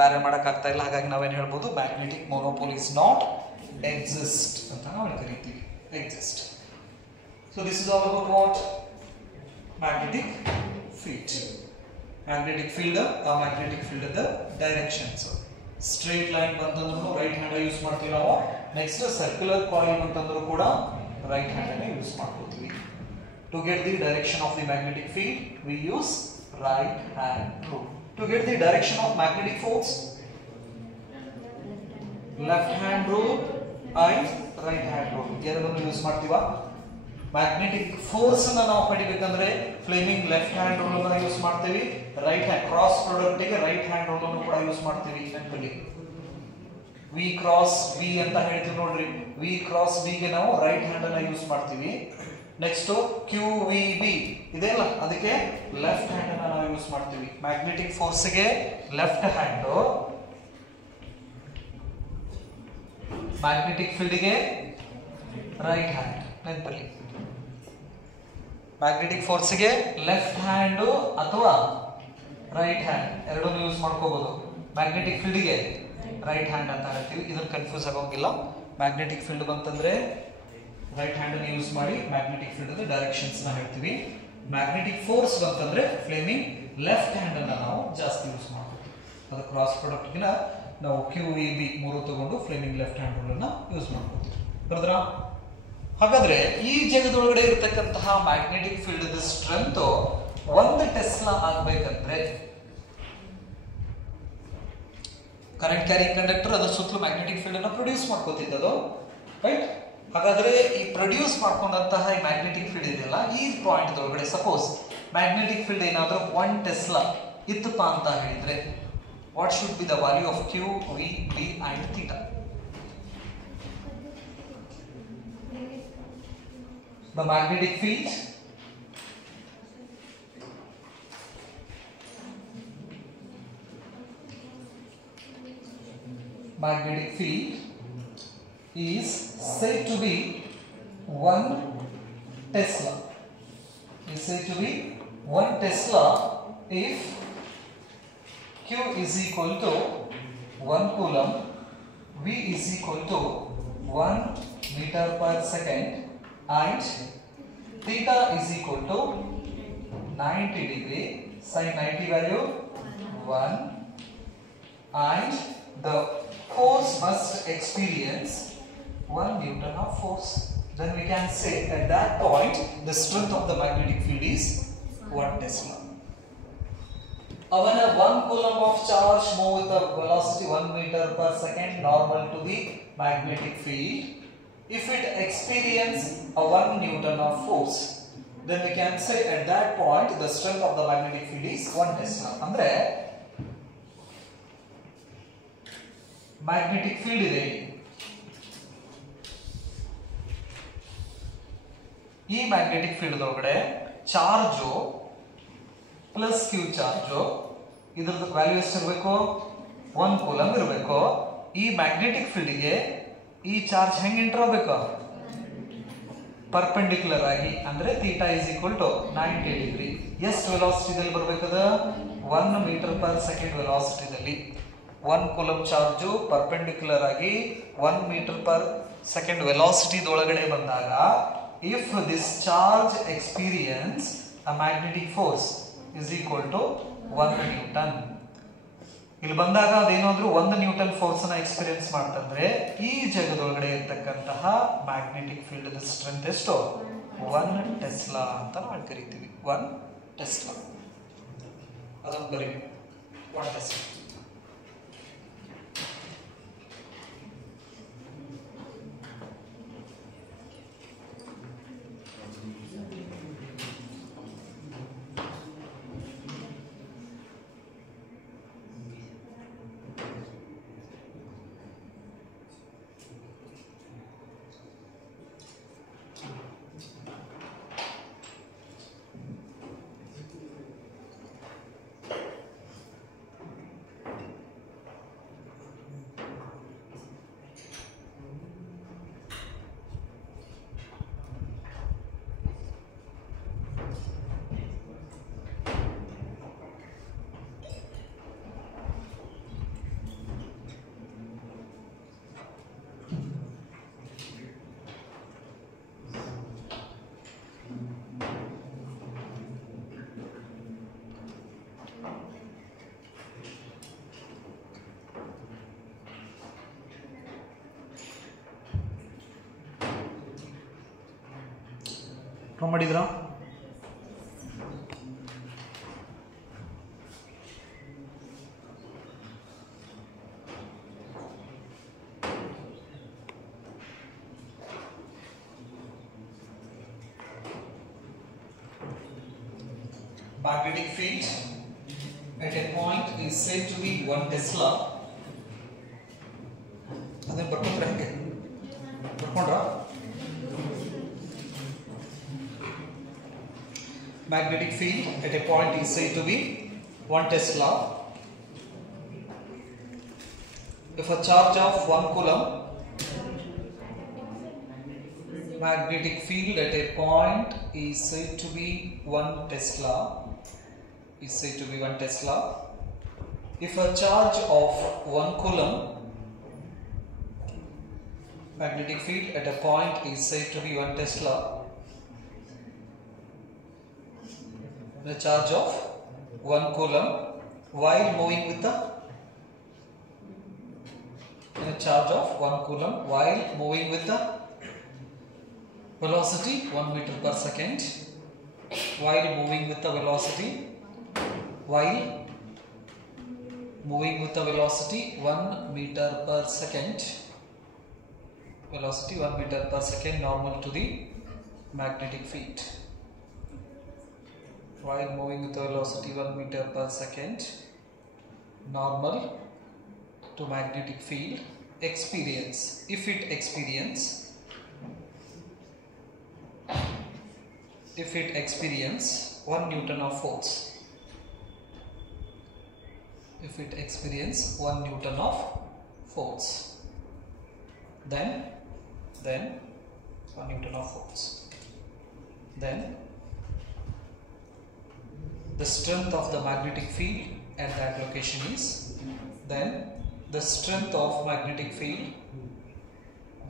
ಬ್ಯಾರೆ ಮಾಡಕ್ಕಾಗ್ತಾ ಇಲ್ಲ. ಹಾಗಾಗಿ ನಾವೇನ್ ಹೇಳ್ಬೋದು, magnetic monopole is not exist ಅಂತ ನಾವು ಕರಿತೀವಿ. Exist. So this is all about what magnetic field. Magnetic field, ಆ magnetic field the directions. Straight line ಬಂತಂದ್ರೂ ರೈಟ್ ಹ್ಯಾಂಡ್ ಯೂಸ್ ಮಾಡ್ತೀವಿ ನಾವು. ನೆಕ್ಸ್ಟ್ ಸರ್ಕ್ಯುಲರ್ ಕಾಯಿಲ್ ಅಂತಂದ್ರೂ ಕೂಡ ರೈಟ್ ಹ್ಯಾಂಡ್ ಅನ್ನು ಯೂಸ್ ಮಾಡ್ಕೋತೀವಿ. To get the direction of the magnetic field we use right hand rule. To get the direction of magnetic force left hand rule and write hand rule ಎರಡನ್ನು use ಮಾಡ್ತೀವ. Magnetic force ಅನ್ನ ನಾವು ಪಡಿಬೇಕಂದ್ರೆ Fleming left hand rule ಅನ್ನು use ಮಾಡ್ತೀವಿ. Right hand cross product ಗೆ right hand rule ಅನ್ನು ಕೂಡ use ಮಾಡ್ತೀವಿ. ನೆನಪಲ್ಲಿ ವಿ ಕ್ರಾಸ್ ಬಿ ಅಂತ ಹೇಳ್ತೀವಿ ನೋಡ್ರಿ. ವಿ ಕ್ರಾಸ್ ಬಿ ಗೆ ನಾವು ರೈಟ್ ಹ್ಯಾಂಡ್ ಅನ್ನ ಯೂಸ್ ಮಾಡ್ತೀವಿ. ನೆಕ್ಸ್ಟ್ ಕ್ಯೂ ವಿ ಬಿ ಇದೆಲ್ಲ ಅದಕ್ಕೆ ಲೆಫ್ಟ್ ಹ್ಯಾಂಡ್ ಅನ್ನ ನಾವು ಯೂಸ್ ಮಾಡ್ತೀವಿ. ಮ್ಯಾಗ್ನೆಟಿಕ್ ಫೋರ್ಸ್ ಗೆ ಲೆಫ್ಟ್ ಹ್ಯಾಂಡ್, ಮ್ಯಾಗ್ನೆಟಿಕ್ ಫೀಲ್ಡ್ ಗೆ ರೈಟ್ ಹ್ಯಾಂಡ್. ನೆನಪಲ್ಲಿ ಮ್ಯಾಗ್ನೆಟಿಕ್ ಫೋರ್ಸ್ ಗೆ ಲೆಫ್ಟ್ ಹ್ಯಾಂಡ್ ಅಥವಾ ರೈಟ್ ಹ್ಯಾಂಡ್ ಎರಡನ್ನೂ ಯೂಸ್ ಮಾಡ್ಕೋಬಹುದು. ಮ್ಯಾಗ್ನೆಟಿಕ್ ಫೀಲ್ಡ್ ಗೆ ರೈಟ್ ಹ್ಯಾಂಡ್ ಅಂತ ಹೇಳ್ತೀವಿ. ಇದನ್ನ ಕನ್ಫ್ಯೂಸ್ ಆಗೋಂಗಿಲ್ಲ. ಮ್ಯಾಗ್ನೆಟಿಕ್ ಫೀಲ್ಡ್ ಬಂತಂದ್ರೆ ರೈಟ್ ಹ್ಯಾಂಡ್ ಅನ್ನು ಯೂಸ್ ಮಾಡಿ ಮ್ಯಾಗ್ನೆಟಿಕ್ ಫೀಲ್ಡ್ ಡೈರೆಕ್ಷನ್ಸ್ ನ ಹೇಳ್ತೀವಿ. ಮ್ಯಾಗ್ನೆಟಿಕ್ ಫೋರ್ಸ್ ಬಂತಂದ್ರೆ ಫ್ಲೇಮಿಂಗ್ ಲೆಫ್ಟ್ ಹ್ಯಾಂಡ್ ಅನ್ನ ನಾವು ಜಾಸ್ತಿ ಯೂಸ್ ಮಾಡ್ತೀವಿ. ಅದು ಕ್ರಾಸ್ ಪ್ರಾಡಕ್ಟ್ ಗಿನ ನಾವು ಕ್ಯೂ ವಿ ಬಿ ಮೂರು ತಗೊಂಡು ಫ್ಲೇಮಿಂಗ್ ಲೆಫ್ಟ್ ಹ್ಯಾಂಡ್ ರೂಲ್ ಅನ್ನ ಯೂಸ್ ಮಾಡ್ತೀವಿ. ಬರದ್ರಾ? ಹಾಗಾದ್ರೆ ಈ ಜಗದೊಳಗಡೆ ಇರತಕ್ಕಂತಹ ಮ್ಯಾಗ್ನೆಟಿಕ್ ಫೀಲ್ಡ್ ಸ್ಟ್ರೆಂತ್ ಒಂದು ಟೆಸ್ಲಾ ಆಗ್ಬೇಕಂದ್ರೆ ಕರೆಂಟ್ ಕ್ಯಾರಿಂಗ್ ಕಂಡಕ್ಟರ್ ಅದರ ಸುತ್ತಲೂ ಮ್ಯಾಗ್ನೆಟಿಕ್ ಫೀಲ್ಡ್ ಅನ್ನು ಪ್ರೊಡ್ಯೂಸ್ ಮಾಡ್ಕೋತಿದ್ದದು, ರೈಟ್? ಹಾಗಾದ್ರೆ ಈ ಪ್ರೊಡ್ಯೂಸ್ ಮಾಡ್ಕೊಂಡಂತಹ ಈ ಮ್ಯಾಗ್ನೆಟಿಕ್ ಫೀಲ್ಡ್ ಇದೆಯಲ್ಲ, ಈ ಪಾಯಿಂಟ್ ಒಳಗಡೆ ಸಪೋಸ್ ಮ್ಯಾಗ್ನೆಟಿಕ್ ಫೀಲ್ಡ್ ಏನಾದ್ರೂ 1 ಟೆಸ್ಲಾ ಇತ್ತಪ್ಪ ಅಂತ ಹೇಳಿದ್ರೆ what should be the value of Q V B and theta? The magnetic field is said to be 1 Tesla. Is said to be 1 Tesla if Q is equal to 1 coulomb, V is equal to 1 meter per second, and theta is equal to 90 degree, sin 90 value 1, and the force must experience 1 Newton of force. Then we can say at that point the strength of the magnetic field is 1 Tesla. Avana 1 coulomb of charge move with a velocity 1 meter per second normal to the magnetic field. If it experience a 1 Newton of force, then we can say at that point the strength of the magnetic field is 1 Tesla. ಅಂದ್ರೆ magnetic field ಇದೆ, ಈ magnetic field ಒಳಗಡೆ charge plus Q charge, ಇದ್ರದ್ದು value ಎಷ್ಟಿರಬೇಕು? 1 coulomb ಇರಬೇಕು. ಈ magnetic ಫೀಲ್ಡ್ಗೆ ಈ charge ಹೆಂಗೆ ಎಂಟರ್ ಆಗಬೇಕು? ಪರ್ಪೆಂಡಿಕ್ಯುಲರ್ ಆಗಿ, ಅಂದ್ರೆ theta is equal to 90 degree. ಎಷ್ಟು ವೆಲಾಸಿಟಿದಲ್ಲಿ ಬರಬೇಕದ? 1 ಮೀಟರ್ ಪರ್ ಸೆಕೆಂಡ್ ವೆಲಾಸಿಟಿದಲ್ಲಿ 1 ಕೂಲಂಬ್ ಚಾರ್ಜು ಪರ್ಪೆಂಡಿಕ್ಯುಲರ್ ಆಗಿ 1 ಮೀಟರ್ ಪರ್ ಸೆಕೆಂಡ್ ವೆಲಾಸಿಟಿದೊಳಗಡೆ ಬಂದಾಗ if this charge experience a magnetic force is equal to 1 Newton. ಇಲ್ಲಿ ಬಂದಾಗ ಅದೇನಾದ್ರೂ 1 ನ್ಯೂಟನ್ ಫೋರ್ಸ್ ಅನ್ನ ಎಕ್ಸ್ಪೀರಿಯನ್ಸ್ ಮಾಡ್ತಂದ್ರೆ ಈ ಜಗದೊಳಗಡೆ ಇರ್ತಕ್ಕಂತಹ ಮ್ಯಾಗ್ನೆಟಿಕ್ ಫೀಲ್ಡ್ ಸ್ಟ್ರೆಂತ್ ಎಷ್ಟು? 1 ಟೆಸ್ಲಾ ಅಂತ ನಾವು ಕರಿತೀವಿ. 1 ಟೆಸ್ಲಾ. ಅದನ್ನು ಬರೀ 1 ಟೆಸ್ಲಾ. ಮಾಡಿದ್ರಾ? Magnetic field at a point is said to be 1 Tesla. ಅದನ್ನ ಬರ್ಕೊಂಡ್ರೆ ಹೆಂಗೆ? ಬರ್ಕೊಂಡ್ರ? Magnetic field at a point is said to be 1 Tesla. If a charge of 1 coulomb, magnetic field at a point is said to be 1 Tesla. Is said to be 1 Tesla. If a charge of 1 coulomb, magnetic field at a point is said to be 1 Tesla. The charge of 1 coulomb while moving with the charge of 1 coulomb while moving with the velocity 1 meter per second, while moving with the velocity 1 meter per second, velocity 1 meter per second normal to the magnetic field. While moving with the velocity 1 meter per second normal to magnetic field, experience, if it experience 1 Newton of force, if it experience 1 Newton of force, then 1 Newton of force, then the strength of the magnetic field at that location is, then the strength of magnetic field,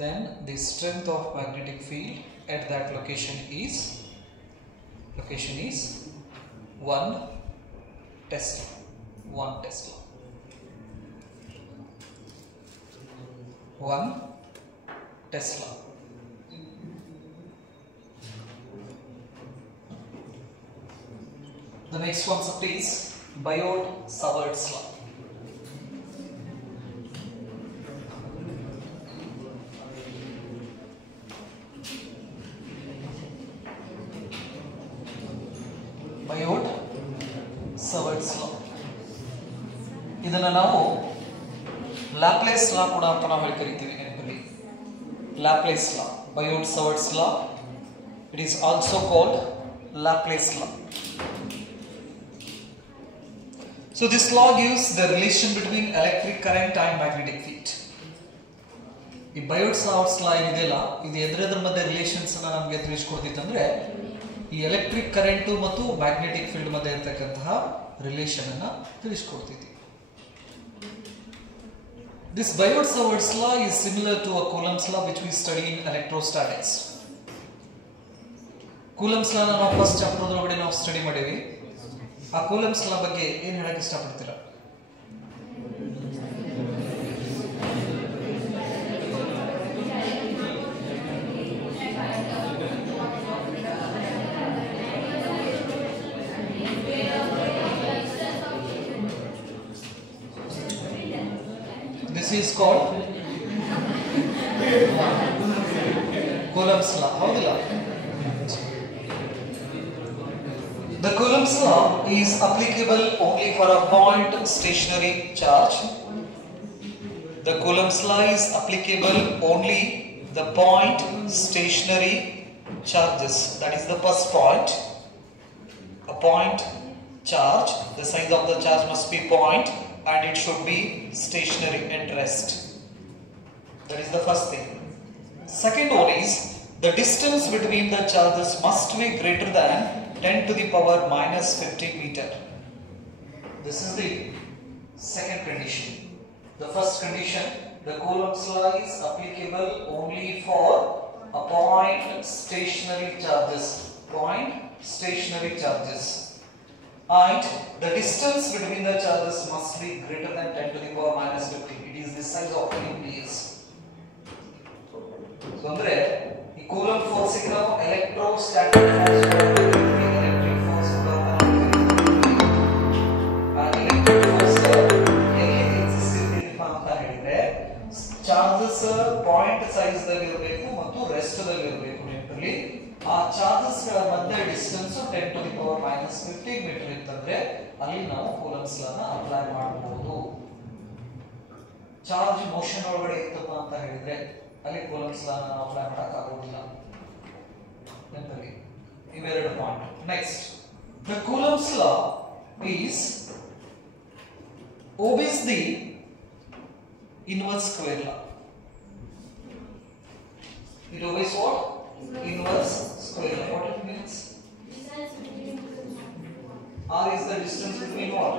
then the strength of magnetic field at that location is 1 Tesla. 1 Tesla. 1 Tesla. The next concept is Biot-Savart's law. ಇದನ್ನ ನಾವು Laplace ಲಾ ಕೂಡ ಅಂತ ನಾವು ಹೇಳಿ ಕರಿತೀವಿ ನೆನಪಲ್ಲಿ. Laplace law, Biot Savart's law, it is also called Laplace law. So this law gives the relation between electric current and magnetic field. ಈ ಬಯೋಟ್-ಸವರ್ಟ್ಸ್ ಲಾ ಇದೆಯಲ್ಲ, ಇದು ಎದ್ರ ಮಧ್ಯೆ ರಿಲೇಷನ್ಸ್ ಅನ್ನ ನಮಗೆ ತಿಳಿಸ್ಕೊಡ್ತಿತ್ತಂದ್ರೆ ಈ ಎಲೆಕ್ಟ್ರಿಕ್ ಕರೆಂಟ್ ಮತ್ತು ಮ್ಯಾಗ್ನೆಟಿಕ್ ಫೀಲ್ಡ್ ಮಧ್ಯೆ ಇರತಕ್ಕಂತಹ ರಿಲೇಷನ್ ಅನ್ನ ತಿಳಿಸ್ಕೊಡ್ತಿದ್ವಿ. This Biot-Savart's law is similar to a Coulomb's law which we study in electrostatics. Coulomb's law ನಾವು ಫಸ್ಟ್ ಚಾಪ್ಟರ್ ಒಳಗಡೆ ನಾವು ಸ್ಟಡಿ ಮಾಡಿವಿ. ಆ Coulomb's law ಬಗ್ಗೆ ಏನು ಹೇಳಕ್ಕೆ ಇಷ್ಟಪಡ್ತೀರಾ? This is called Coulomb's law. ಹೌದಿಲ್ಲ? The Coulomb's law is applicable only for a point stationary charge. The Coulomb's law is applicable only the point stationary charges. That is the first point. A point charge, the size of the charge must be point and it should be stationary at rest. That is the first thing. Second one is the distance between the charges must be greater than 10 to the power minus 15 meter. This is the second condition. The first condition, the Coulomb's law is applicable only for a point stationary charges. Point stationary charges. And the distance between the charges must be greater than 10 to the power minus 15. It is the size of the nucleus. So, andre ee Coulomb force ಗೆ ನಾವು electrostatic force electric force electric force ಎಲ್ಲಿ exist ಇರಬೇಕು ಅಂತ ಹೇಳಿದ್ರೆ charges point size ದಲ್ಲಿ ಇರಬೇಕು ಮತ್ತು rest ದಲ್ಲಿ ಇರಬೇಕು. ನೆನಪಲ್ಲಿ ಆ ಚಾರ್ಜಸ್ ಗಳ ಮಧ್ಯೆ distance 10 to the power minus 15 metre ಇತ್ತಂದ್ರೆ ಅಲ್ಲಿ ನಾವು ಕೂಲಂಬ್ಸ್ ಲಾ ನ ಅಪ್ಲೈ ಮಾಡಬಹುದು. ಚಾರ್ಜ್ ಮೋಷನ್ ಒಳಗಡೆ ಇತ್ತಪ್ಪ ಅಂತ ಹೇಳಿದ್ರೆ ಅಲ್ಲಿ ಕೂಲಂಬ್ಸ್ ಲಾ ನ ಅಪ್ಲೈ ಮಾಡಕ ಆಗೋದಿಲ್ಲ. ನೆನಪಲ್ಲಿ ಇವೆರಡು point. Next, the Coulomb's law is obeys the inverse square law. It obeys what? Inverse square law. What it means? R is the distance between what?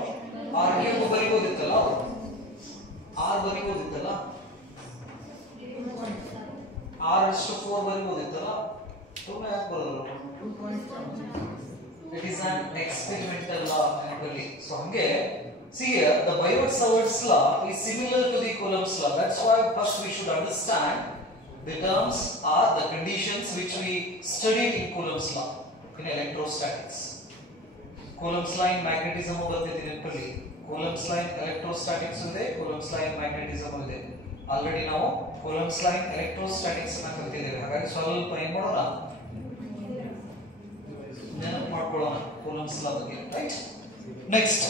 R ಗೆ ಬರಿಬೋದಿತ್ತಲ್ಲ, R ಬರಿಬೋದಿತ್ತಲ್ಲ, R ಅಷ್ಟು 4 ಬರಿಬೋದಿತ್ತಲ್ಲ, 2 ಯಾಕೆ ಬರೋದಿಲ್ಲ? It is an experimental law actually. So ಹಂಗೆ see here the Biot-Savart's law is similar to the Coulomb's law. That's why first we should understand the terms are the conditions which we studied in Coulomb's law in electrostatics. Coulomb's law in magnetism ಬರ್ತೈತಿ ನೆನಪಲ್ಲಿ. Coulomb's law in electrostatics ಇದೆ, Coulomb's law in magnetism ಇದೆ. Already ನಾವು Coulomb's law in electrostatics ಅನ್ನು ಕಲಿತಿದ್ದೇವೆ. ಹಾಗಾಗಿ ಸ್ವಲ್ಪ ಏನು ಮಾಡೋಣ, ನೆನಪು ಮಾಡ್ಕೊಳ್ಳೋಣ Coulomb's law ಬಗ್ಗೆ, right? Next,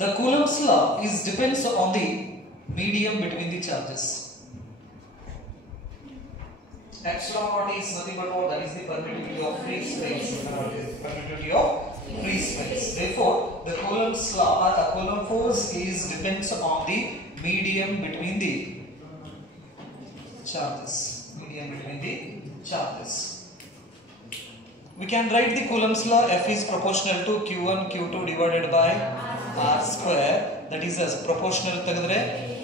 the Coulomb's law is depends on the medium between the charges. Epsilon naught is nothing but what? That is the permittivity of free space. Permittivity of free space. Therefore, the Coulomb's law or the Coulomb force is depends on the medium between the charges. Medium between the charges. We can write the Coulomb's law. F is proportional to Q1 Q2 divided by R square. That is as proportional ತೆಗೆದ್ರೆ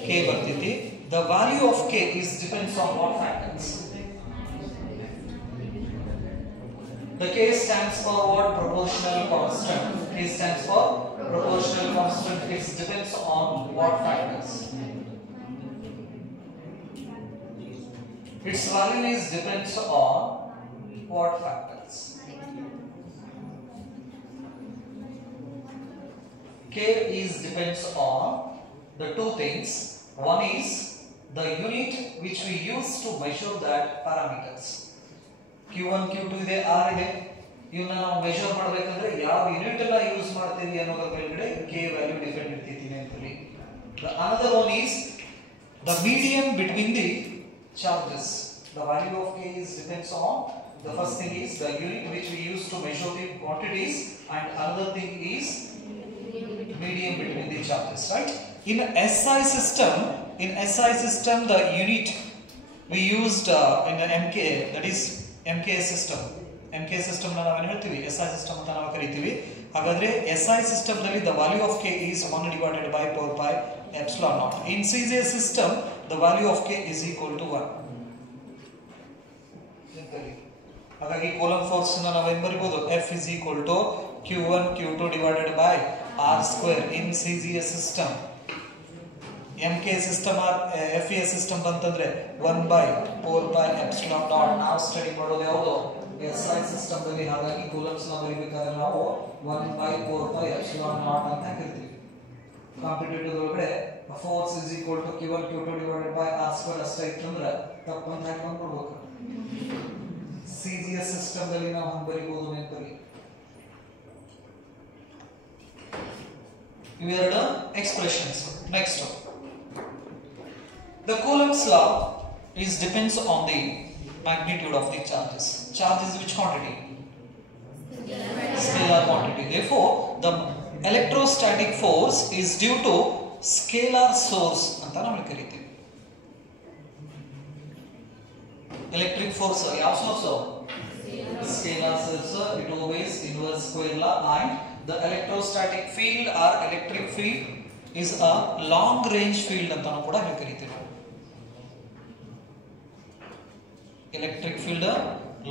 K ಬರ್ತೈತಿ. The value of K is depends on what factors? The K stands for what? Proportional constant. K stands for proportional constant. It depends on what factors? Its value is depends on what factors? K is depends on the two things. One is the unit which we use to measure that parameters. Q1 Q2 ಇದೆ, R ಇದೆ. ಇವನ್ನ ನಾವು measure ಮಾಡಬೇಕಂದ್ರೆ ಯಾವ unit ಅನ್ನ use ಮಾಡ್ತೀವಿ ಅನ್ನೋದ್ರ ಮೇಲ್ಗಡೆ K ವ್ಯಾಲ್ಯೂ ಡಿಪೆಂಡ್ ಇರ್ತೈತಿ. The another one is the medium between the charges. The value of K is depends on, the first thing is the unit which we use to measure the quantities, and another thing is medium between the charges, right? In SI system the unit we used in the MK, that is MKS system. MKS system na ನಾವು ಏನು ಹೇಳ್ತೀವಿ, SI system ಅಂತ ನಾವು ಕರೀತೀವಿ. ಹಾಗಾದ್ರೆ SI system ದಲ್ಲಿ the value of K is 1 divided by 4 pi epsilon naught. In CGS system the value of K is equal to 1. ಹಾಗಾಗಿ coulomb force ಅನ್ನು ನಾವು ಏನು ಬರೆಯಬಹುದು, F is equal to Q1 Q2 divided by R square in CGS system. MK system or FES system ಬಂತಂದ್ರೆ 1 by 4 by epsilon naught. ನಾವು study ಮಾಡೋದು ಯಾವುದು, SI system ದಲ್ಲಿ. ಹಾಗಾಗಿ ಕೂಲಂಬ್ಸ್ ನ ಬರೆಯಬೇಕಾದ್ರೆ ನಾವು 1 by 4 by epsilon naught ಅಂತ ಕರಿತೀವಿ. ಕಾಂಪಿಟೇಟಿವ್ ಒಳಗಡೆ force is equal to Q1 Q2 divided by R square ಅಷ್ಟೇ ಇತ್ತಂದ್ರೆ ತಪ್ಪಂತ ಹಾಕೊಂಡು ಕೊಡಬೇಕು. CGS system ದಲ್ಲಿ ನಾವು ಹಂಗೆ ಬರೀಬಹುದು, ನೆನಪಲ್ಲಿ ಇವೆರಡು expressions. Next, the Coulomb's law is depends on the magnitude of the charges. Charge is which quantity? Scalar quantity. Therefore, the electrostatic force is due to scalar source ಅಂತ ನಾವು ಕರೀತೀವಿ. Electric force ಯಾವ source? Scalar source. It obeys inverse square law. And the electrostatic field or electric field is a long range field ಅಂತ ನಾವು ಕೂಡ ಕರೀತೀವಿ. Electric field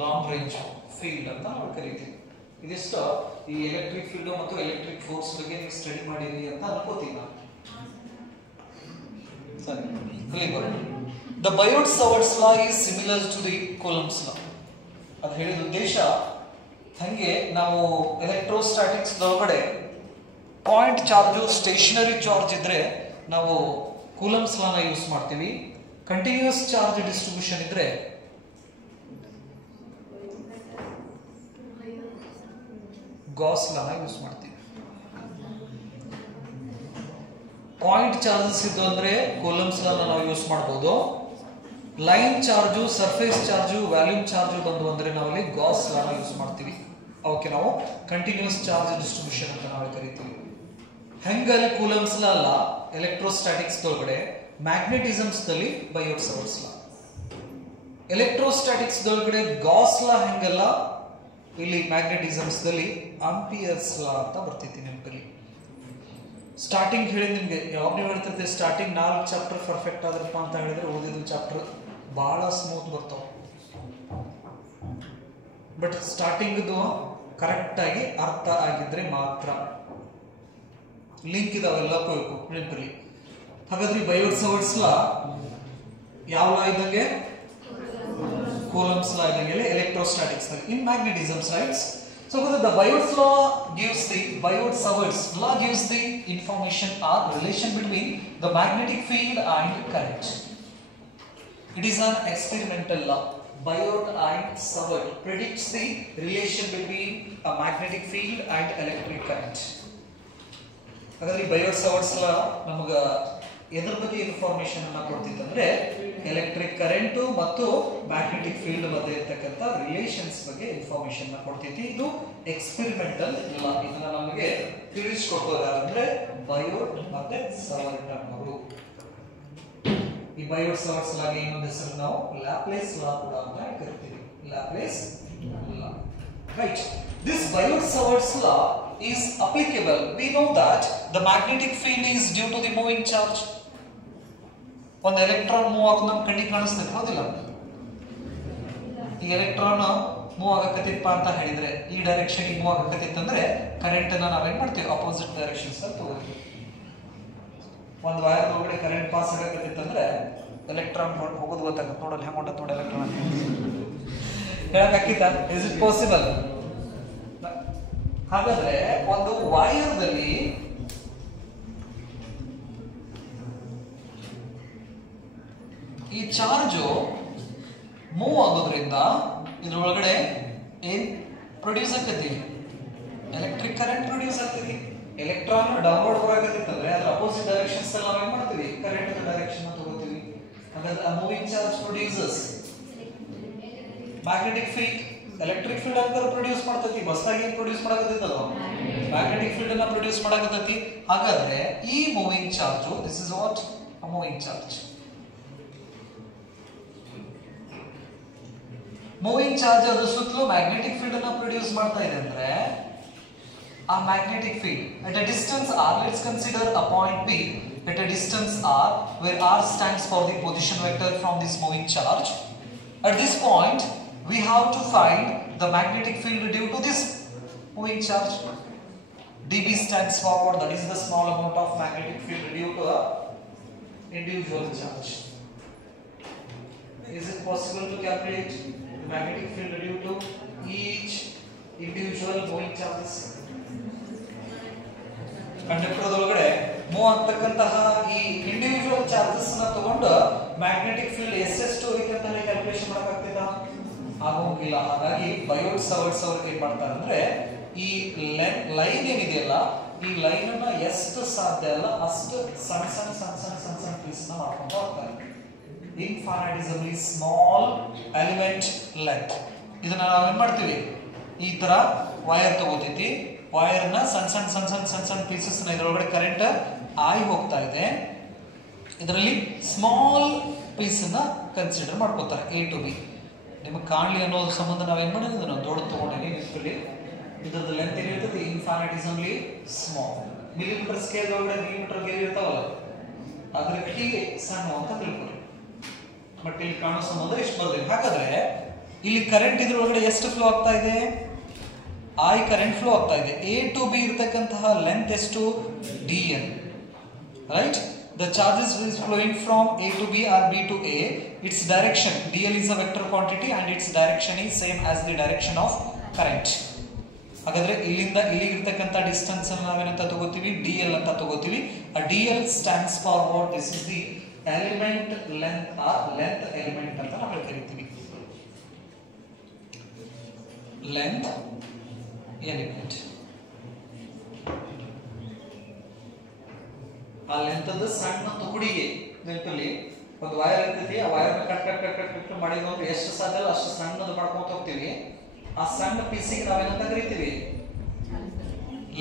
long range field ಅಂತ ನಾವು ಕರೀತೀವಿ. ಇದಿಷ್ಟು ಈ ಎಲೆಕ್ಟ್ರಿಕ್ ಫೀಲ್ಡ್ ಮತ್ತು ಎಲೆಕ್ಟ್ರಿಕ್ ಫೋರ್ಸ್ ಬಗ್ಗೆ ನೀವು ಸ್ಟಡಿ ಮಾಡಿರಿ ಅಂತ ಅನ್ಕೋತೀನಿ ನಾನು. ಸರಿ, clear. The Biot Savart's law is similar to the Coulomb's law. ಅದು ಹೇಳಿದ ಉದ್ದೇಶ ಹಂಗೆ ನಾವು ಎಲೆಕ್ಟ್ರೋಸ್ಟಾಟಿಕ್ಸ್ ಒಳಗಡೆ ಪಾಯಿಂಟ್ ಚಾರ್ಜು ಸ್ಟೇಷನರಿ ಚಾರ್ಜ್ ಇದ್ರೆ ನಾವು ಕೂಲಂಬ್ಸ್ ಲಾನ ಯೂಸ್ ಮಾಡ್ತೀವಿ. ಕಂಟಿನ್ಯೂಸ್ ಚಾರ್ಜ್ ಡಿಸ್ಟ್ರಿಬ್ಯೂಷನ್ ಇದ್ರೆ ಗಾಸ್ ಲಾನ ಯೂಸ್ ಮಾಡ್ತೀವಿ. ಪಾಯಿಂಟ್ ಚಾರ್ಜಸ್ ಇದ್ದು ಅಂದ್ರೆ ಕೂಲಂಬ್ಸ್ ಲಾನ ನಾವು ಯೂಸ್ ಮಾಡಬಹುದು. Line charge, surface charge, volume charge ಬಂದು ಅಂದ್ರೆ ನಾವಲ್ಲಿ ಗಾಸ್ ಲಾನ ಯೂಸ್ ಮಾಡ್ತೀವಿ. ಅವಕ್ಕೆ ನಾವು ಕಂಟಿನ್ಯೂಸ್ ಚಾರ್ಜ್ ಡಿಸ್ಟ್ರಿಬ್ಯೂಷನ್ ಅಂತ ನಾವು ಕರಿತೀವಿ. ಹೆಂಗಲ್ಲಿ ಕೂಲಂಬ್ಸ್ ಲಾ ಅಲ್ಲ, ಎಲೆಕ್ಟ್ರೋಸ್ಟಾಟಿಕ್ಸ್ ಒಳಗಡೆ ಮ್ಯಾಗ್ನೆಟಿಸಮ್ಸ್ ದಲ್ಲಿ ಬಯೋಟ್-ಸವರ್ಟ್ಸ್ ಲಾ. ಎಲೆಕ್ಟ್ರೋಸ್ಟಾಟಿಕ್ಸ್ ಒಳಗಡೆ ಗಾಸ್ ಲಾ ಹೆಂಗಲ್ಲ, ಇಲ್ಲಿ ಮ್ಯಾಗ್ನೆಟಿಸಮ್ಸ್ ದಲ್ಲಿ ಆಂಪಿಯರ್ಸ್ ಲಾ ಅಂತ ಬರ್ತೈತಿ ನೆನಪಲ್ಲಿ. ಸ್ಟಾರ್ಟಿಂಗ್ ಹೇಳಿ ನಿಮ್ಗೆ ಯಾವಾಗ ನೀವು ಹೇಳ್ತಿರ್ತೀವಿ ಸ್ಟಾರ್ಟಿಂಗ್ 4 ಚಾಪ್ಟರ್ ಪರ್ಫೆಕ್ಟ್ ಆದ್ರಪ್ಪ ಅಂತ ಹೇಳಿದ್ರೆ ಉಳಿದಿದ್ದು ಚಾಪ್ಟರ್ ಬಹಳ ಸ್ಮೂತ್ ಬರ್ತಾವ. ಬಟ್ ಸ್ಟಾರ್ಟಿಂಗ್ ಕರೆಕ್ಟ್ ಆಗಿ ಅರ್ಥ ಆಗಿದ್ರೆ ಮಾತ್ರ. ಲಿಂಕ್ ಇದಾವೆಲ್ಲಕ್ಕೂ ನೆನಪಲ್ಲಿ. ಹಾಗಾದ್ರೆ ಬಯೋಟ್-ಸವರ್ಟ್ಸ್ ಲಾ ಯಾವ ಲಾ ಇದ್ದಂಗೆ, ಕೂಲಂಬ್ಸ್ ಲಾ ಇದ್ದಂಗೆ ಎಲೆಕ್ಟ್ರೋಸ್ಟಾಟಿಕ್ಸ್ ನಲ್ಲಿ. ಇನ್ ಮ್ಯಾಗ್ನೆಟಿಸಮ್ಸ್, right? So the Biot-Savart's law gives the information or relation between the magnetic field and current. It is an experimental law. Biot and Savart predicts the relation between a magnetic field and electric current. ಹಾಗಾದ್ರೆ Biot-Savart's law ನಮಗೆ ಎದ್ರ ಬಗ್ಗೆ information ಅನ್ನ ಕೊಡ್ತಿತ್ತಂದ್ರೆ electric current ಮತ್ತು magnetic field ಮಧ್ಯೆ ಇರತಕ್ಕಂತ relations ಬಗ್ಗೆ information ಅನ್ನ ಕೊಡ್ತೈತಿ. ಇದು ಎಕ್ಸ್ಪೆರಿಮೆಂಟಲ್ ಲಾ. ಇದನ್ನ ನಮಗೆ ತಿಳಿಸಿಕೊಟ್ಟೋರು ಯಾರಂದ್ರೆ ಬಯೋಟ್ ಮತ್ತೆ ಸವರ್ಟ್ ಅವರು. ಈ ಬಯೋಟ್-ಸವರ್ಟ್ಸ್ ಲಾಗೆ ಇನ್ನೊಂದು ಹೆಸರು ನಾವು ಲ್ಯಾಪ್ಲೇಸ್ ಲಾ ಕೂಡ ಅಂತ ಕರಿತೀವಿ. Laplace law, right? This Biot-Savart's law is applicable. We know that the magnetic field is due to the moving charge. ಒಂದು ಎಲೆಕ್ಟ್ರಾನ್ ಮೂವ್ ಆಗೋದು ನಮ್ಮ ಕಣ್ಣಿಗೆ ಕಾಣಿಸ್ತದೆ, ಹೌದಿಲ್ಲ? ಈ ಎಲೆಕ್ಟ್ರಾನ್ ಮೂವ್ ಆಗಕತ್ತಿಪ್ಪ ಅಂತ ಹೇಳಿದ್ರೆ ಈ ಡೈರೆಕ್ಷನ್ ಮೂವ್ ಆಗಕತ್ತಿತ್ತಂದ್ರೆ ಕರೆಂಟ್ ಅನ್ನ ನಾವೇನ್ ಮಾಡ್ತೀವಿ, ಅಪೋಸಿಟ್ ಡೈರೆಕ್ಷನ್ಸ್ ಅಲ್ಲಿ ತಗೋತೀವಿ. ಒಂದು ವೈರ್ ಒಳಗಡೆ ಕರೆಂಟ್ ಪಾಸ್ ಆಗಕತ್ತಿತ್ತಂದ್ರೆ ಎಲೆಕ್ಟ್ರಾನ್ ಹೋಗೋದು ಗೊತ್ತಾಗುತ್ತೆ. ನೋಡಲ್ಲ ಹೆಂಗ್ ಹೊಂಟತ್ ನೋಡಿ ಎಲೆಕ್ಟ್ರಾನ್ ಹೇಳಕ್ಕಿತ್ತ. Is it possible? ಹಾಗಾದ್ರೆ ಒಂದು ವಾಯರ್ದಲ್ಲಿ ಈ ಚಾರ್ಜು ಮೂವ್ ಆಗೋದ್ರಿಂದ ಇದ್ರೊಳಗಡೆ ಏನ್ ಪ್ರೊಡ್ಯೂಸ್ ಆಗ್ತೈತಿ, ಎಲೆಕ್ಟ್ರಿಕ್ ಕರೆಂಟ್ ಪ್ರೊಡ್ಯೂಸ್ ಆಗ್ತೈತಿ. ಎಲೆಕ್ಟ್ರಾನ್ ಡೌನ್ಲೋಡ್ ಬರಾಕತ್ತಿತ್ತಂದ್ರೆ ಅದ್ರ ಅಪೋಸಿಟ್ ಡೈರೆಕ್ಷನ್ಸ್ ಅಲ್ಲಿ ನಾವು ಏನ್ ಮಾಡ್ತೀವಿ ಕರೆಂಟ್ ಡೈರೆಕ್ಷನ್ ತಗೋತೀವಿ ಹಾಗಾದ್ರೆ a moving charge produces magnetic field electric field ಅಂತ ಪ್ರೊಡ್ಯೂಸ್ ಮಾಡ್ತೈತಿ ಬಸ್ಸಾಗಿ ಪ್ರೊಡ್ಯೂಸ್ ಮಾಡಕತ್ತೈತಲ್ಲ magnetic field ಅನ್ನ ಪ್ರೊಡ್ಯೂಸ್ ಮಾಡಕತ್ತೈತಿ ಹಾಗಾದ್ರೆ ಈ moving charge this is what a moving charge moving charge ಅದ್ರ ಸುತ್ತಲೂ ಮ್ಯಾಗ್ನೆಟಿಕ್ ಫೀಲ್ಡ್ ಅನ್ನ ಪ್ರೊಡ್ಯೂಸ್ ಮಾಡ್ತಾ ಇದೆ ಅಂದ್ರೆ ಆ magnetic field at a distance r let's consider a point p at a distance r where r stands for the position vector from this moving charge at this point we have to find the magnetic field due to this moving charge dB stands for what that is the small amount of magnetic field due to a individual charge is it possible to calculate the magnetic field due to each individual moving charges conductor ಒಳಗಡೆ move ಆಗ್ತಕ್ಕಂತಹ ಈ individual charges ನ ತಗೊಂಡು magnetic field ಎಷ್ಟೆಷ್ಟು ಐತೆ ಅಂತ ಹೇಳಿ calculation ಮಾಡಕ್ಕಾಗ್ತದಾ ಆಗೋಗಿಲ್ಲ ಹಾಗಾಗಿ ಬಯೋಟ್ ಸವರ್ಟ್ಸ್ ಅವರು ಏನ್ ಮಾಡ್ತಾರೆ ಅಂದ್ರೆ ಈ ಲೈನ್ ಏನಿದೆಯಲ್ಲ ಈ ಲೈನ್ ಅನ್ನ ಎಷ್ಟು ಸಾಧ್ಯ ಅಲ್ಲ ಅಷ್ಟು ಸಣ್ಣ ಸಣ್ಣ ಸಣ್ಣ ಸಣ್ಣ ಸಣ್ಣ ಸಣ್ಣ ಪೀಸ್ ನ ಮಾಡ್ಕೊಂಡು ಹೋಗ್ತಾರೆ ಇನ್ಫೈನೈಟಿಸಮ್ಲಿ ಸ್ಮಾಲ್ ಎಲಿಮೆಂಟ್ ಲೆಂತ್ ಇದನ್ನ ನಾವೇನ್ ಮಾಡ್ತೀವಿ ಈ ತರ ವೈರ್ ತಗೋತೈತಿ ವೈರ್ ನ ಸಣ್ಣ ಸಣ್ಣ ಸಣ್ಣ ಸಣ್ಣ ಸಣ್ಣ ಸಣ್ಣ ಪೀಸಸ್ ನ ಇದರೊಳಗಡೆ ಕರೆಂಟ್ ಆಗಿ ಹೋಗ್ತಾ ಇದೆ ಇದರಲ್ಲಿ ಸ್ಮಾಲ್ ಪೀಸ್ ಅನ್ನ ಕನ್ಸಿಡರ್ ಮಾಡ್ಕೋತಾರೆ ಎ ಟು ಬಿ ನಿಮಗೆ ಕಾಣಲಿ ಅನ್ನೋ ಸಂಬಂಧ ನಾವೇನ್ ಮಾಡಿದ್ವಿ ನಾವು ದೊಡ್ಡ ತಗೊಂಡೇನಿ ನಿಂತ್ಕೊಳ್ಳಿ ಇದರದ ಲೆಂತ್ ಏನಿರ್ತದೆ ಇನ್ಫೈನೈಟಿಸಮ್ಲಿ ಸ್ಮಾಲ್ ಮಿಲಿಮೀಟರ್ ಸ್ಕೇಲ್ ಒಳಗಡೆ ಮಿಲಿಮೀಟರ್ ಗೇರ್ ಇರ್ತಾವಲ್ಲ ಅದಕ್ಕೆ ಸಣ್ಣ ಅಂತ ತಿಳ್ಕೊಳ್ಳಿ ಬಟ್ ಇಲ್ಲಿ ಕಾಣೋ ಸಂಬಂಧ ಎಷ್ಟು ಬರ್ಬೇಕು ಹಾಗಾದ್ರೆ ಇಲ್ಲಿ ಕರೆಂಟ್ ಇದ್ರೊಳಗಡೆ ಎಷ್ಟು ಫ್ಲೋ ಆಗ್ತಾ ಇದೆ I current flow ಆಗ್ತಾ ಇದೆ A to B ಇರತಕ್ಕಂತಹ ಲೆಂತ್ ಎಷ್ಟು dn right the charges is flowing from A to B or B to A its direction dl is a vector quantity and its direction is same as the direction of current ಹಾಗಾದ್ರೆ ಇಲ್ಲಿಂದ ಇಲ್ಲಿಗೆ ಇರತಕ್ಕಂತ distance ಅನ್ನು ನಾವೇನಂತ ತಗೋತೀವಿ dl ಅಂತ ತಗೋತೀವಿ a dl stands for what this is the element length or length element ಅಂತ ನಾವು ಕರೀತೀವಿ length element ಆ ಲೆಂತ್ ಅದ ಸಣ್ಣ ತುಕಡಿಗೆ ನೆನಪಲ್ಲಿ ಒಂದು ವೈರ್ ಇರ್ತೈತಿ ಆ ವೈರ್ ನ cut cut cut cut cut ಮಾಡಿದ್ರೆ ಎಷ್ಟು ಸಾಧ್ಯ ಅಲ್ಲ ಅಷ್ಟು ಸಣ್ಣದು ಮಾಡ್ಕೊಂತ ಹೋಗ್ತೀವಿ ಆ ಸಣ್ಣ ಪೀಸಿಗೆ ನಾವೇನಂತ ಕರಿತೀವಿ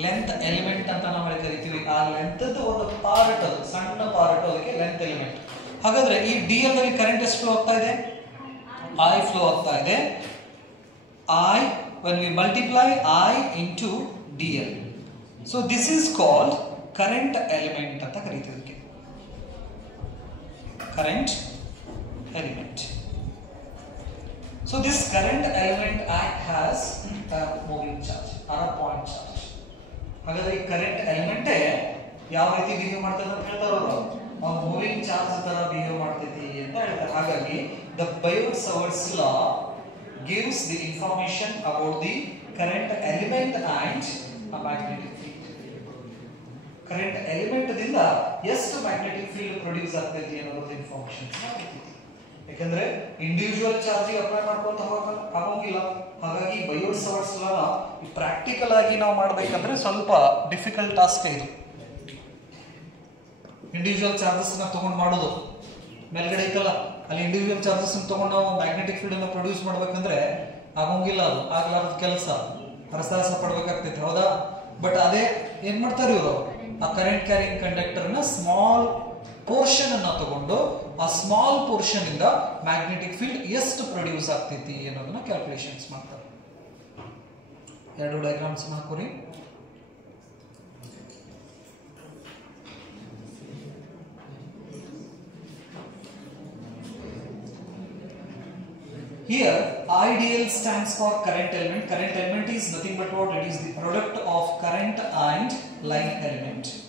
ಲೆಂತ್ ಎಲಿಮೆಂಟ್ ಅಂತ ನಾವು ಕರಿತೀವಿ ಆ ಲೆಂತ್ ಒಂದು ಪಾರ್ಟ್ ಅದು ಸಣ್ಣ ಪಾರ್ಟ್ ಅದಕ್ಕೆ ಲೆಂತ್ ಎಲಿಮೆಂಟ್ ಹಾಗಾದ್ರೆ ಈ ಡಿಎಲ್ ನಲ್ಲಿ ಕರೆಂಟ್ ಎಷ್ಟು ಫ್ಲೋ ಆಗ್ತಾ ಇದೆ ಐ ಫ್ಲೋ ಆಗ್ತಾ ಇದೆ I when we multiply I into dl so this is called current element ಅಂತ ಕರೀತೀವಿ ಇದಕ್ಕೆ current element so this current element act has a moving charge or a point charge ಹಾಗಾದ್ರೆ ಈ current element ಯಾವ ರೀತಿ behave ಮಾಡ್ತದೆ ಅಂತ ಹೇಳ್ತಾರೆ ಅವರು ಮೂವಿಂಗ್ ಚಾರ್ಜ್ ತರ ಬಿಹೇವ್ ಮಾಡ್ತೈತಿ ಅಂತ ಹೇಳ್ತಾರೆ ಹಾಗಾಗಿ the Biot-Savart's law gives the information about the current element and a magnetic field. Current element ದಿಂದ ಎಷ್ಟು magnetic field ಪ್ರೊಡ್ಯೂಸ್ ಆಗ್ತೈತಿ ಅನ್ನೋದು ಇನ್ಫಾರ್ಮೇಷನ್ ಯಾಕಂದ್ರೆ ಇಂಡಿವಿಜುವಲ್ ಚಾರ್ಜ್ ಅಪ್ಲೈ ಮಾಡ್ಕೊಂತ ಹೋಗಂಗಿಲ್ಲ ಹಾಗಾಗಿ ಬಯೋಟ್-ಸವರ್ಟ್ಸ್ ಲಾ ಪ್ರಾಕ್ಟಿಕಲ್ ಆಗಿ ನಾವು ಮಾಡಬೇಕಂದ್ರೆ ಸ್ವಲ್ಪ ಡಿಫಿಕಲ್ಟ್ ಟಾಸ್ಕ್ ಇದು ಇಂಡಿವಿಜುವಲ್ ಚಾರ್ಜಸ್ ನ ತಗೊಂಡು ಮಾಡೋದು ಮೇಲ್ಗಡೆ ಐತಲ್ಲ ಅಲ್ಲಿ ಇಂಡಿವಿಜುವಲ್ ಚಾರ್ಜಸ್ ತಗೊಂಡು ನಾವು ಮ್ಯಾಗ್ನೆಟಿಕ್ ಫೀಲ್ಡ್ ಅನ್ನು ಪ್ರೊಡ್ಯೂಸ್ ಮಾಡ್ಬೇಕಂದ್ರೆ ಆಗೋಂಗಿಲ್ಲ ಅದು ಆಗ್ಲಾರದ ಕೆಲಸ ಹರಸಾಹಸ ಪಡ್ಬೇಕಾಗ್ತೈತೆ ಹೌದಾ ಬಟ್ ಅದೇ ಏನ್ ಮಾಡ್ತಾರೆ ಇವರು ಆ ಕರೆಂಟ್ ಕ್ಯಾರಿಂಗ್ ಕಂಡಕ್ಟರ್ ನ ಸ್ಮಾಲ್ ಪೋರ್ಷನ್ ಅನ್ನ ತಗೊಂಡು ಆ ಸ್ಮಾಲ್ ಪೋರ್ಷನ್ ಇಂದ ಮ್ಯಾಗ್ನೆಟಿಕ್ ಫೀಲ್ಡ್ ಎಷ್ಟು ಪ್ರೊಡ್ಯೂಸ್ ಆಗ್ತೈತಿ ಅನ್ನೋದನ್ನ ಕ್ಯಾಲ್ಕುಲೇಷನ್ಸ್ ಮಾಡ್ತಾರೆ ಎರಡು diagrams ಹಾಕೋರಿ Here IDL stands for current element. Current element is nothing but what? It is the product of current and line element.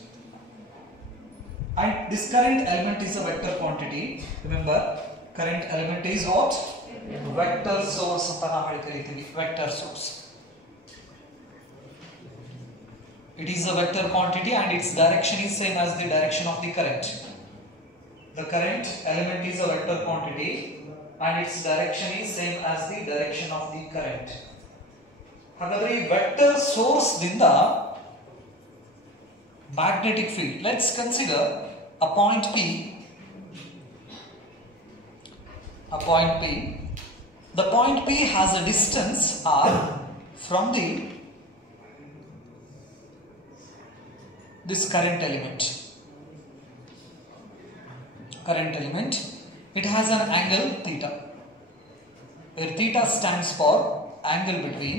And this current element is a vector quantity. Remember, current element is what? Vector source. Vector source. It is a vector quantity and its direction is same as the direction of the current. The current element is a vector quantity and its direction is same as the direction of the current. ಹಾಗಾದ್ರೆ ಈ vector source ದಿಂದ magnetic field. Let's consider a point P. A point P. The point P has a distance r from this current element. It has an angle theta, where theta stands for angle between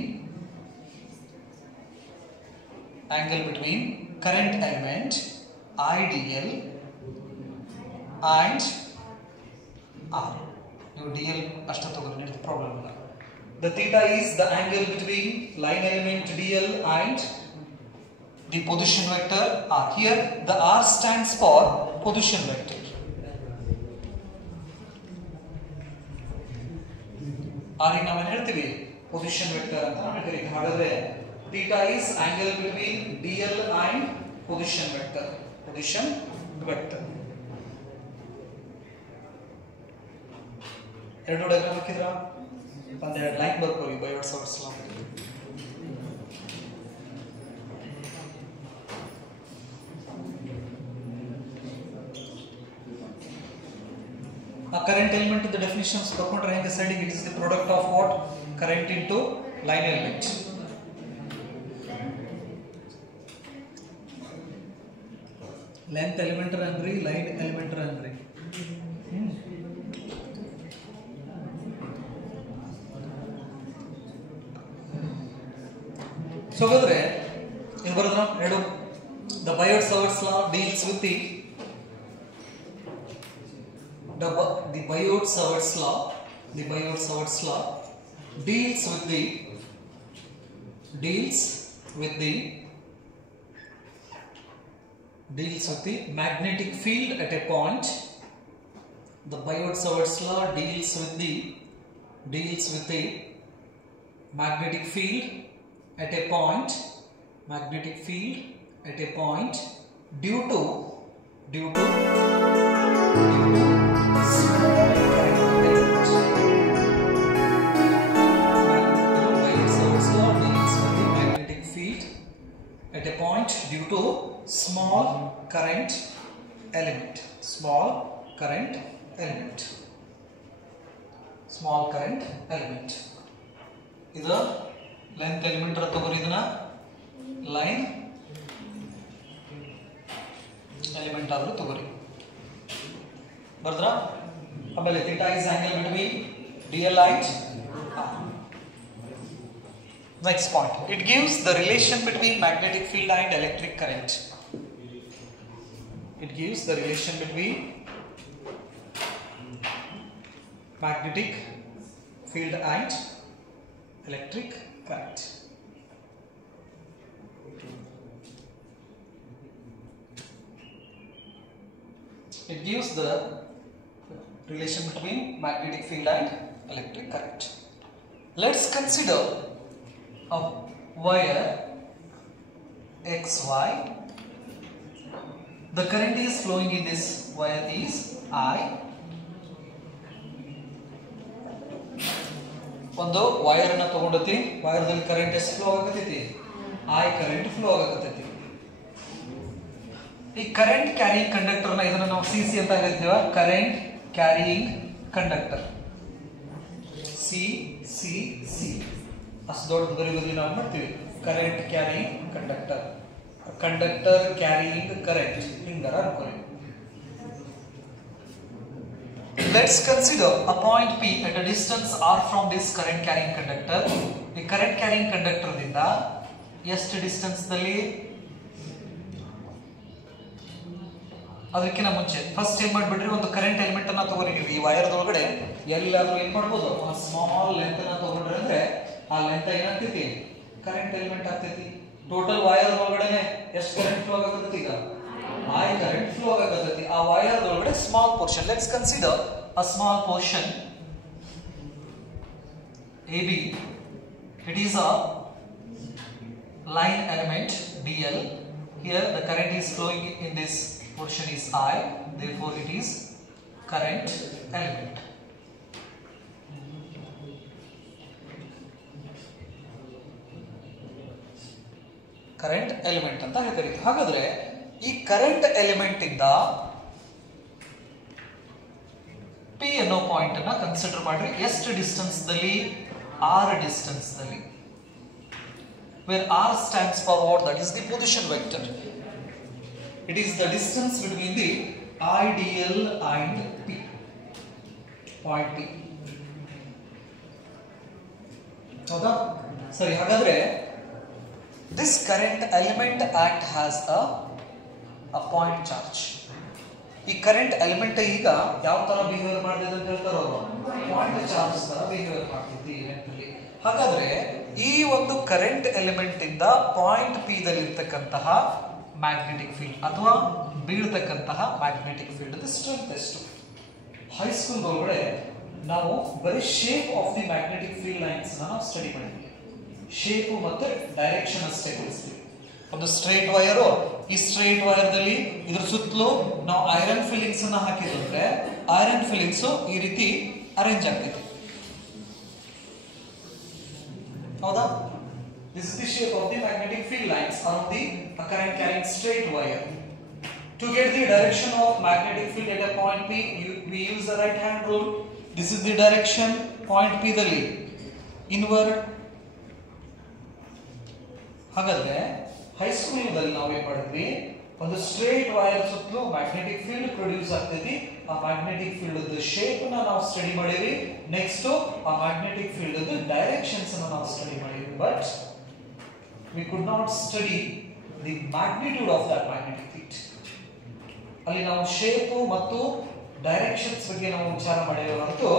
current element IDL and R. You DL ashtatogre problem. The theta is the angle between line element DL and the position vector R. Here the R stands for position vector. R ಗೆ ನಾವು ಏನು ಹೇಳ್ತೀವಿ? Position vector ಅಂತ ನಾವು ಹೇಳ್ತೀವಿ. ಹಾಗಾದ್ರೆ theta is angle between DL and position vector. ಎರಡು diagram ಹಾಕಿದ್ರಾ? ಒಂದೆರಡು ಲೈನ್ ಬರ್ಕೊಳ್ಳಿ ಬಯೋಟ್-ಸಾವರ್ಟ್ಸ್ ಲಾ. A current element, the definitions ತಗೊಂಡ್ರೆ ಹೆಂಗೆ ಸೈಡಿಗೆ it is the product of what? Current into line element. Length element ಅಂದ್ರಿ, line element ಅಂದ್ರಿ. So ಹಾಗಾದ್ರೆ ಇದು ಬರೋದ್ರ ಎರಡು the Biot-Savart's law deals with the Biot-Savart's law deals with the magnetic field at a point. The Biot-Savart's law deals with the magnetic field at a point due to small current element. Small current element. ಇದು length element ತಗೋರಿ, ಇದನ್ನ line element ಆದ್ರೂ ತಗೋರಿ. ಬರ್ದ್ರಾ? ಆಮೇಲೆ theta is angle between DL and R. Next point. It gives the relation between magnetic field and electric current. Magnetic field and electric current. It gives the relation between magnetic field and electric current. Let's consider a wire XY. The current is flowing in this wire is I. ಒಂದು wire ಅನ್ನು ತಗೊಂಡತಿ, wire ದಲ್ಲಿ current ಎಷ್ಟು flow ಆಗತೈತಿ? I current flow ಆಗತೈತಿ. ಈ current carrying conductor ನ ಇದನ್ನ ನಾವು CC ಅಂತ ಹೇಳ್ತೀವಿ, ಕರೆಂಟ್ ಕ್ಯಾರಿಯಿಂಗ್ ಕಂಡಕ್ಟರ್. C ಅಷ್ಟು ದೊಡ್ಡ ಬರೀ ನಾವು ಮಾಡ್ತೀವಿ current carrying conductor carrying current ಹಿಂಗಾರ ಅನ್ಕೊಳ್ಳಿ. Let's consider a point P at a distance r from this current carrying conductor. ಈ ಕರೆಂಟ್ ಕ್ಯಾರಿಯಿಂಗ್ ಕಂಡಕ್ಟರ್ ದಿಂದ ಎಷ್ಟು ಡಿಸ್ಟೆನ್ಸ್ ದಲ್ಲಿ? ಅದಕ್ಕಿಂತ ಮುಂಚೆ ಫಸ್ಟ್ ಏನ್ ಮಾಡ್ಬಿಡ್ರಿ, ಒಂದು ಕರೆಂಟ್ ಎಲಿಮೆಂಟ್ ಅನ್ನ ತಗೋರಿ. ನೀವು ಈ ವೈರ್ ಒಳಗಡೆ ಎಲ್ಲಾದ್ರೂ ಏನ್ ಮಾಡ್ಬೋದು, ಒಂದು ಸ್ಮಾಲ್ ಲೆಂತ್ ಅನ್ನ ತಗೊಂಡ್ರೆ ಅಂದ್ರೆ ಆ ಲೆಂತ್ ಏನಾಗ್ತೈತಿ? ಕರೆಂಟ್ ಎಲಿಮೆಂಟ್ ಆಗ್ತೈತಿ. ಟೋಟಲ್ ವೈರ್ ಒಳಗಡೆ ಎಷ್ಟು ಕರೆಂಟ್ ಫ್ಲೋ ಆಗತೈತಿ? ಈಗ I current flow ಆಗತೈತಿ. ಆ ವೈರ್ ಒಳಗಡೆ small portion, let's consider a small portion AB. It is a line element DL. Here the current is flowing in this portion is I, therefore it is current element. Current element ಅಂತ ಹೇಳ್ತಾರೆ. ಹಾಗಾದ್ರೆ ಈ current element ಇಂದ P ಅನ್ನೋ point ಅನ್ನ consider ಮಾಡ್ರಿ. ಎಷ್ಟು distance ದಲ್ಲಿ? r ಡಿಸ್ಟೆನ್ಸ್ ದಲ್ಲಿ. where r stands for what? That is the position vector. It is the distance between the ideal and p, point p. ಹೌದಾ? ಸರಿ, ಹಾಗಾದ್ರೆ this current element act has a point charge. ಈ current element ಈಗ ಯಾವ ತರ behaviour ಮಾಡ್ತಿದೆ ಅಂತ ಹೇಳ್ತಾರೋ ಪಾಯಿಂಟ್ ಚಾರ್ಜ್ ತರ ಬಿಹೇವಿಯರ್ ಮಾಡ್ತಿದ್ದೆ ಇವೆಂಟ್ಲಿ. ಹಾಗಾದ್ರೆ ಈ ಒಂದು ಕರೆಂಟ್ ಎಲಿಮೆಂಟ್ ಇಂದ ಪಾಯಿಂಟ್ ಪಿ ದಲ್ಲಿ ಇರ್ತಕ್ಕಂತಹ ಮ್ಯಾಗ್ನೆಟಿಕ್ ಫೀಲ್ಡ್ ಅಥವಾ ಬೀಳ್ತಕ್ಕಂತಹ ಮ್ಯಾಗ್ನೆಟಿಕ್ ಫೀಲ್ಡ್ ಸ್ಟ್ರೆಂತ್ ಎಷ್ಟು? ಹೈಸ್ಕೂಲ್ ಒಳಗಡೆ ನಾವು ಬರೀ shape of the magnetic field lines ನಾವು ಸ್ಟಡಿ ಮಾಡಿದ್ವಿ. ಶೇಪ್ ಮತ್ತು ಡೈರೆಕ್ಷನ್ ಅಷ್ಟೇ ತಿಳಿಸ್ತೀವಿ. ಒಂದು ಸ್ಟ್ರೇಟ್ ವೈರ್, ಈ ಸ್ಟ್ರೇಟ್ ವೈರ್ ದಲ್ಲಿ ಇದ್ರ ಸುತ್ತಲೂ ನಾವು ಐರನ್ ಫಿಲ್ಲಿಂಗ್ಸ್ ಅನ್ನ ಹಾಕಿದ್ರೆ ಐರನ್ ಫಿಲ್ಲಿಂಗ್ಸ್ ಈ ರೀತಿ ಅರೇಂಜ್ ಆಗ್ತೈತೆ. ಹೌದಾ? This is the shape of the magnetic field lines on the current carrying straight wire. To get the direction of magnetic field at a point P, we use the right hand rule. This is the direction point P ದಲ್ಲಿ inward. ಹಾಗಾದ್ರೆ high school ದಲ್ಲಿ ನಾವು ಏನ್ ಮಾಡಿದ್ವಿ, ಒಂದು straight wire ಸುತ್ತಲೂ magnetic field produce ಆಗ್ತೈತಿ. ಆ ಮ್ಯಾಗ್ನೆಟಿಕ್ ಫೀಲ್ಡ್ ಶೇಪ್ ನ ನಾವು ಸ್ಟಡಿ ಮಾಡಿವಿ. ನೆಕ್ಸ್ಟ್ ಆ ಮ್ಯಾಗ್ನೆಟಿಕ್ ಫೀಲ್ಡ್ ಡೈರೆಕ್ಷನ್ಸ್ ಅನ್ನು ನಾವು ಸ್ಟಡಿ ಮಾಡಿವಿ. But we could not study the magnitude of that magnetic field. ಅಲ್ಲಿ ನಾವು ಶೇಪ್ ಮತ್ತು ಡೈರೆಕ್ಷನ್ಸ್ ಬಗ್ಗೆ ನಾವು ವಿಚಾರ ಮಾಡಿಲ್ಲ ಹೊರತು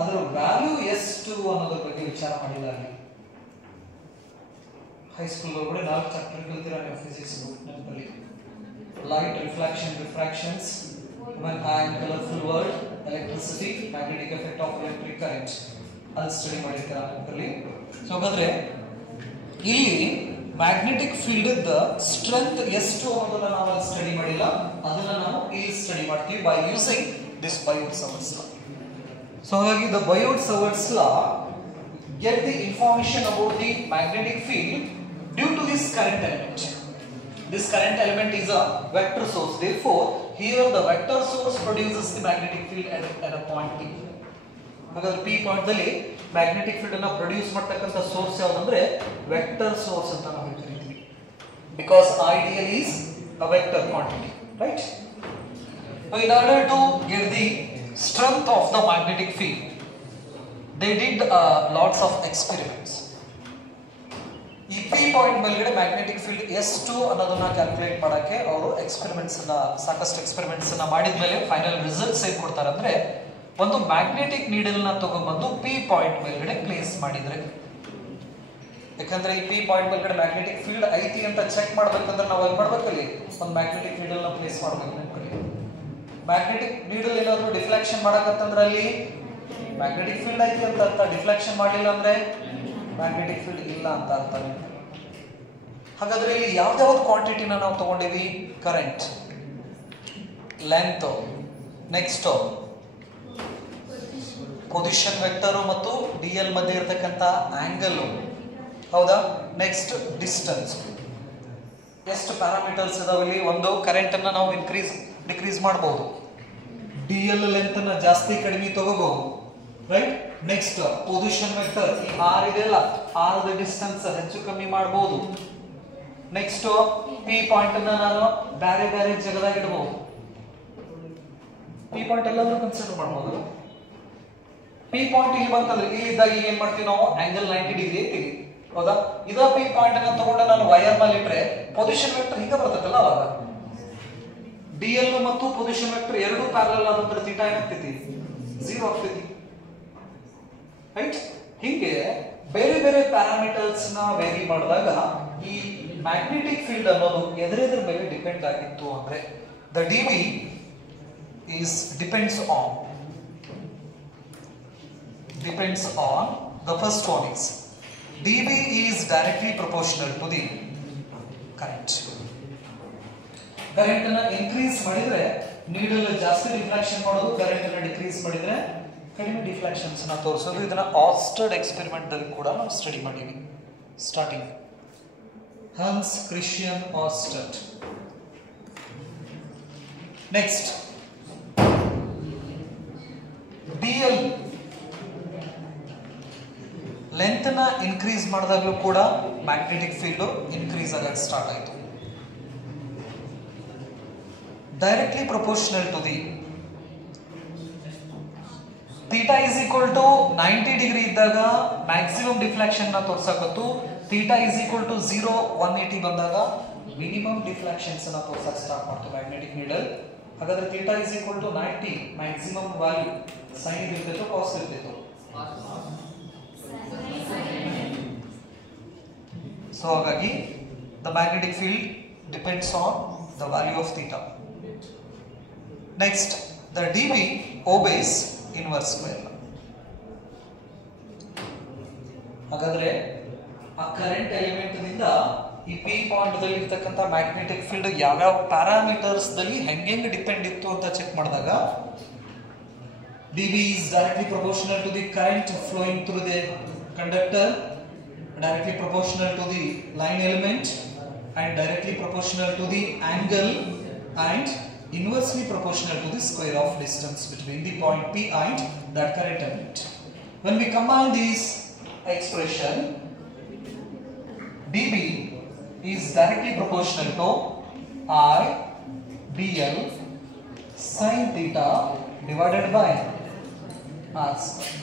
ಅದರ ವ್ಯಾಲ್ಯೂ ಎಷ್ಟು ಅನ್ನೋದ್ರ ಬಗ್ಗೆ ವಿಚಾರ ಮಾಡಿಲ್ಲ. ಅಲ್ಲಿ ಹೈಸ್ಕೂಲ್ ಒಳಗಡೆ 4 ಚಾಪ್ಟರ್ ಕಲಿತೀರಾ ನೀವು ಫಿಸಿಕ್ಸ್ ನೆನಪಲ್ಲಿ. Light, reflection, refractions, human eye and colorful world, electricity, magnetic effect of electric current ಅಲ್ಲಿ ಸ್ಟಡಿ ಮಾಡಿರ್ತೀರಾ ನೆನಪಲ್ಲಿ. ಸೊ ಹಾಗಾದ್ರೆ ಇಲ್ಲಿ ಮ್ಯಾಗ್ನೆಟಿಕ್ ಫೀಲ್ಡ್ ಸ್ಟ್ರೆಂತ್ ಎಷ್ಟು ಅನ್ನೋದನ್ನ ನಾವು ಅಲ್ಲಿ ಸ್ಟಡಿ ಮಾಡಿಲ್ಲ. ಅದನ್ನ ನಾವು ಇಲ್ಲಿ ಸ್ಟಡಿ ಮಾಡ್ತೀವಿ by using this Biot-Savart's law. So ಹಾಗಾಗಿ the Biot-Savart's law get the information about the magnetic field due to this current element. This current element is a vector source. Therefore, here the vector source produces the magnetic field at a point P. ಹಾಗಾದ್ರೆ P point ದಲ್ಲಿ magnetic field ಅನ್ನು produce ಮಾಡತಕ್ಕಂತ source ಯಾವುದಂದ್ರೆ vector source ಅಂತ ನಾವು ಕರೀತೀವಿ. Because ideal is a vector quantity, right? So in order to get the strength of the magnetic field, they did lots of experiments. ಈ P point ಮೇಲ್ಗಡೆ magnetic field ಎಷ್ಟು ಅನ್ನೋದನ್ನ calculate ಮಾಡಕ್ಕೆ ಅವರು ಸಾಕಷ್ಟು ಎಕ್ಸ್ಪೆರಿಮೆಂಟ್ಸ್ ಅನ್ನ ಮಾಡಿದ್ಮೇಲೆ ಫೈನಲ್ ರಿಸಲ್ಟ್ಸ್ ಏನ್ ಕೊಡ್ತಾರೆ ಅಂದ್ರೆ, ಒಂದು ಮ್ಯಾಗ್ನೆಟಿಕ್ ನೀಡಲ್ ನ ತಗೊಂಡ್ಬಂದು P ಪಾಯಿಂಟ್ ಮೇಲ್ಗಡೆ ಪ್ಲೇಸ್ ಮಾಡಿದ್ರೆ, ಯಾಕಂದ್ರೆ ಈ P ಪಾಯಿಂಟ್ ಮೇಲ್ಗಡೆ ಮ್ಯಾಗ್ನೆಟಿಕ್ ಫೀಲ್ಡ್ ಐತಿ ಅಂತ ಚೆಕ್ ಮಾಡ್ಬೇಕಂದ್ರೆ ನಾವು ಏನ್ ಮಾಡ್ಬೇಕಲ್ಲಿ ಒಂದು ಮ್ಯಾಗ್ನೆಟಿಕ್ ನೀಡಲ್ ನ ಪ್ಲೇಸ್ ಮಾಡ್ಬೇಕು. ಮ್ಯಾಗ್ನೆಟಿಕ್ ನೀಡಲ್ ಏನಾದ್ರು ಡಿಫ್ಲೆಕ್ಷನ್ ಮಾಡಕತ್ತಂದ್ರೆ ಅಲ್ಲಿ ಮ್ಯಾಗ್ನೆಟಿಕ್ ಫೀಲ್ಡ್ ಐತಿ ಅಂತ ಅರ್ಥ, ಡಿಫ್ಲೆಕ್ಷನ್ ಮಾಡಿಲ್ಲ ಅಂದ್ರೆ ಮ್ಯಾಗ್ನೆಟಿಕ್ ಫೀಲ್ಡ್ ಇಲ್ಲ ಅಂತ ಅರ್ಥ. ಹಾಗಾದ್ರೆ ಇಲ್ಲಿ ಯಾವ್ದಾವ್ದು ಕ್ವಾಂಟಿಟಿನ ನಾವು ತಗೊಂಡಿವಿ? Current, length, next position vector ಮತ್ತು ಡಿಎಲ್ ಮಧ್ಯೆ ಇರತಕ್ಕಂತ ಆಂಗಲ್, ಹೌದಾ? Next distance. ಎಷ್ಟು ಪ್ಯಾರಾಮೀಟರ್ಸ್ ಇದಾವಲ್ಲಿ? ಒಂದು ಕರೆಂಟ್ ಅನ್ನ ನಾವು ಡಿಕ್ರೀಸ್ ಮಾಡಬಹುದು, ಡಿಎಲ್ ಲೆಂತ್ ಅನ್ನ ಜಾಸ್ತಿ ಕಡಿಮೆ ತಗೋಬಹುದು, ರೈಟ್? ನೆಕ್ಸ್ಟ್ ಪೊಸಿಷನ್ ವೆಕ್ಟರ್ ಈ ಆರ್ ಇದೆಯಲ್ಲ, ಆರ್ ದ ಡಿಸ್ಟೆನ್ಸ್ ಹೆಚ್ಚು ಕಮ್ಮಿ ಮಾಡಬಹುದು. ನೆಕ್ಸ್ಟ್ ಪಿ ಪಾಯಿಂಟ್ ಅನ್ನ ನಾನು ಬೇರೆ ಬೇರೆ ಜಾಗದಾಗ ಇಡಬಹುದು. ಪಿ ಪಾಯಿಂಟ್ ಎಲ್ಲಾದ್ರೂ ಕನ್ಸಿಡರ್ ಮಾಡಬಹುದು. ಪಿ ಪಾಯಿಂಟ್ ಇಲ್ಲಿ ಬಂತಂದ್ರೆ ಇಲ್ಲಿದ್ದಾಗ ಏನ್ ಮಾಡ್ತೀವಿ ನಾವು? ಆಂಗಲ್ 90 ಡಿಗ್ರಿ ಐತಿ, ಹೌದಾ? ಇದ ಪಿ ಪಾಯಿಂಟ್ ಅನ್ನ ತಗೊಂಡು ನಾನು ವೈರ್ ಮೇಲೆ ಇಟ್ರೆ ಪೊಸಿಷನ್ ವೆಕ್ಟರ್ ಹಿಂಗ ಬರ್ತೈತಲ್ಲ, ಅವಾಗ ಡಿಎಲ್ ಮತ್ತು ಪೊಸಿಷನ್ ವೆಕ್ಟರ್ ಎರಡು ಪ್ಯಾರಲಲ್ ಆದಂದ್ರೆ ಥೀಟಾ ಏನಾಗ್ತೈತಿ? 0 ಆಗ್ತೈತಿ, ರೈಟ್? ಹಿಂಗೆ ಬೇರೆ ಬೇರೆ ಪ್ಯಾರಾಮೀಟರ್ಸ್ ನ ವೇರಿ ಮಾಡಿದಾಗ ಈ ಮ್ಯಾಗ್ನೆಟಿಕ್ ಫೀಲ್ಡ್ ಅನ್ನೋದು ಎದರೆದ್ರ ಮೇಲೆ ಡಿಪೆಂಡ್ ಆಗಿತ್ತು ಅಂದ್ರೆ the dB is depends on the first one is dB is directly proportional to the current. Current ಅನ್ನ ಇನ್ಕ್ರೀಸ್ ಮಾಡಿದ್ರೆ ನೀಡಲ್ ಜಾಸ್ತಿ ರಿಫ್ಲೆಕ್ಷನ್ ಮಾಡೋದು, ಕರೆಂಟ್ ಅನ್ನ ಡಿಕ್ರೀಸ್ ಮಾಡಿದ್ರೆ ಕಡಿಮೆ ಡಿಫ್ಲೆಕ್ಷನ್ಸ್ ನ ತೋರಿಸೋದು. ಇದನ್ನ ಆರ್ಸ್ಟೆಡ್ ಎಕ್ಸ್ಪೆರಿಮೆಂಟ್ ದಲ್ಲಿ ಕೂಡ ನಾವು ಸ್ಟಡಿ ಮಾಡಿವಿ. Starting Hans Christian Oersted next DL length ನ ಇನ್ಕ್ರೀಸ್ ಮಾಡಿದಾಗಲೂ ಕೂಡ ಮ್ಯಾಗ್ನೆಟಿಕ್ ಫೀಲ್ಡ್ ಇನ್ಕ್ರೀಸ್ ಆಗಕ್ಕೆ ಸ್ಟಾರ್ಟ್ ಆಯಿತು. Directly proportional to the theta is equal to 90 degree ಇದ್ದಾಗ ಮ್ಯಾಕ್ಸಿಮಮ್ ಡಿಫ್ಲೆಕ್ಷನ್ ನ ತೋರ್ಸಕತ್ತು. ಥೀಟಾ ಇಸ್ ಈಕ್ವಲ್ ಟು 0 180 ಬಂದಾಗ ಮಿನಿಮಮ್ ಡಿಫ್ಲೆಕ್ಷನ್ಸ್ ಅನ್ನ ತೋರ್ಸಕ್ಕೆ ಸ್ಟಾರ್ಟ್ ಮಾಡ್ತು ಮ್ಯಾಗ್ನೆಟಿಕ್ ನೀಡಲ್. ಹಾಗಾದ್ರೆ theta is equal to 90 maximum value sine ಇರ್ತಿತ್ತು ಕಾಸ್ ಇರ್ತಿತ್ತು. ಸೊ ಹಾಗಾಗಿ the magnetic field depends on the value of theta. Next the dB obeys inverse square. ಹಾಗಾದ್ರೆ ಆ ಕರೆಂಟ್ ಎಲಿಮೆಂಟ್ ನಿಂದ ಈ ಪಿ ಪಾಯಿಂಟ್ ದಲ್ಲಿ ಇರ್ತಕ್ಕಂಥ ಮ್ಯಾಗ್ನೆಟಿಕ್ ಫೀಲ್ಡ್ ಯಾವ್ಯಾವ ಪ್ಯಾರಾಮೀಟರ್ಸ್ ದಲ್ಲಿ ಹೆಂಗೆ ಡಿಪೆಂಡ್ ಇತ್ತು ಅಂತ ಚೆಕ್ ಮಾಡಿದಾಗ dB is directly proportional to the current flowing through the conductor, directly proportional to the line element, and directly proportional to the angle, and inversely proportional to the square of distance between the point P and that current element. When we combine these expression, dB is directly proportional to I dl sin theta divided by r square.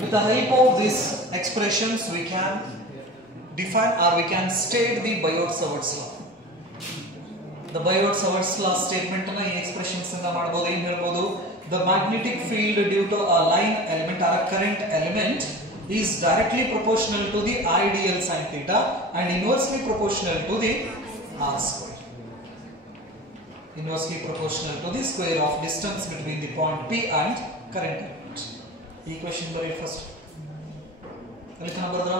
With the help of these expressions, we can define or we can state the Biot-Savart's law. The Biot-Savart's law statement na ee expressions inda madabodu ಏನು ಹೇಳಬಹುದು? The magnetic field due to a line element or a current element is directly proportional to the ideal sin theta and inversely proportional to the r square. Inversely proportional to the square of distance between the point P and current element. ಈ question ಬರೀ first ಅಲ್ಲಿ ತನಕ ಬರೆದ್ರ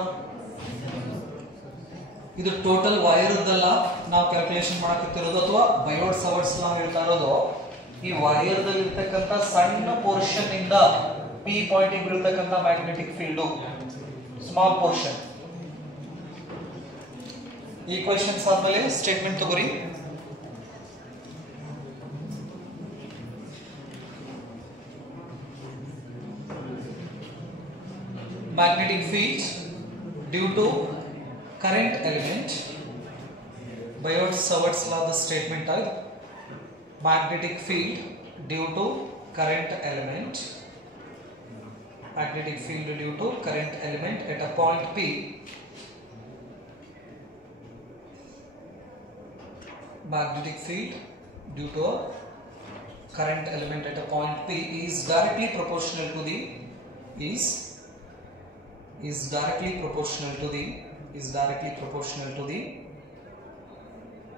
ಇದು total wire ಅಲ್ಲ ನಾವು calculation ಮಾಡಕತ್ತಿರೋದು ಅಥವಾ ಬಯೋಟ್-ಸವರ್ಟ್ಸ್ ಲಾ ಹೇಳ್ತಾ ಇರೋದು ಈ ವೈರ್ ದಲ್ಲಿ ಇರತಕ್ಕಂತ ಸಣ್ಣ ಪೋರ್ಷನ್ ಇಂದ ಪಿ ಪಾಯಿಂಟ್ ಗೆ ಬೀಳತಕ್ಕಂತ ಮ್ಯಾಗ್ನೆಟಿಕ್ ಫೀಲ್ಡ್ ಸ್ಮಾಲ್ ಪೋರ್ಷನ್. ಈ ಕ್ವೆಶ್ಚನ್ಸ್ ಆದ್ಮೇಲೆ ಸ್ಟೇಟ್ಮೆಂಟ್ ತಗೋರಿ. Magnetic field due to current element. Biot-Savart's law the statement type. Magnetic field due to current element. Magnetic field due to current element at a point P. Magnetic field due to a current element at a point P is directly proportional to the is directly proportional to the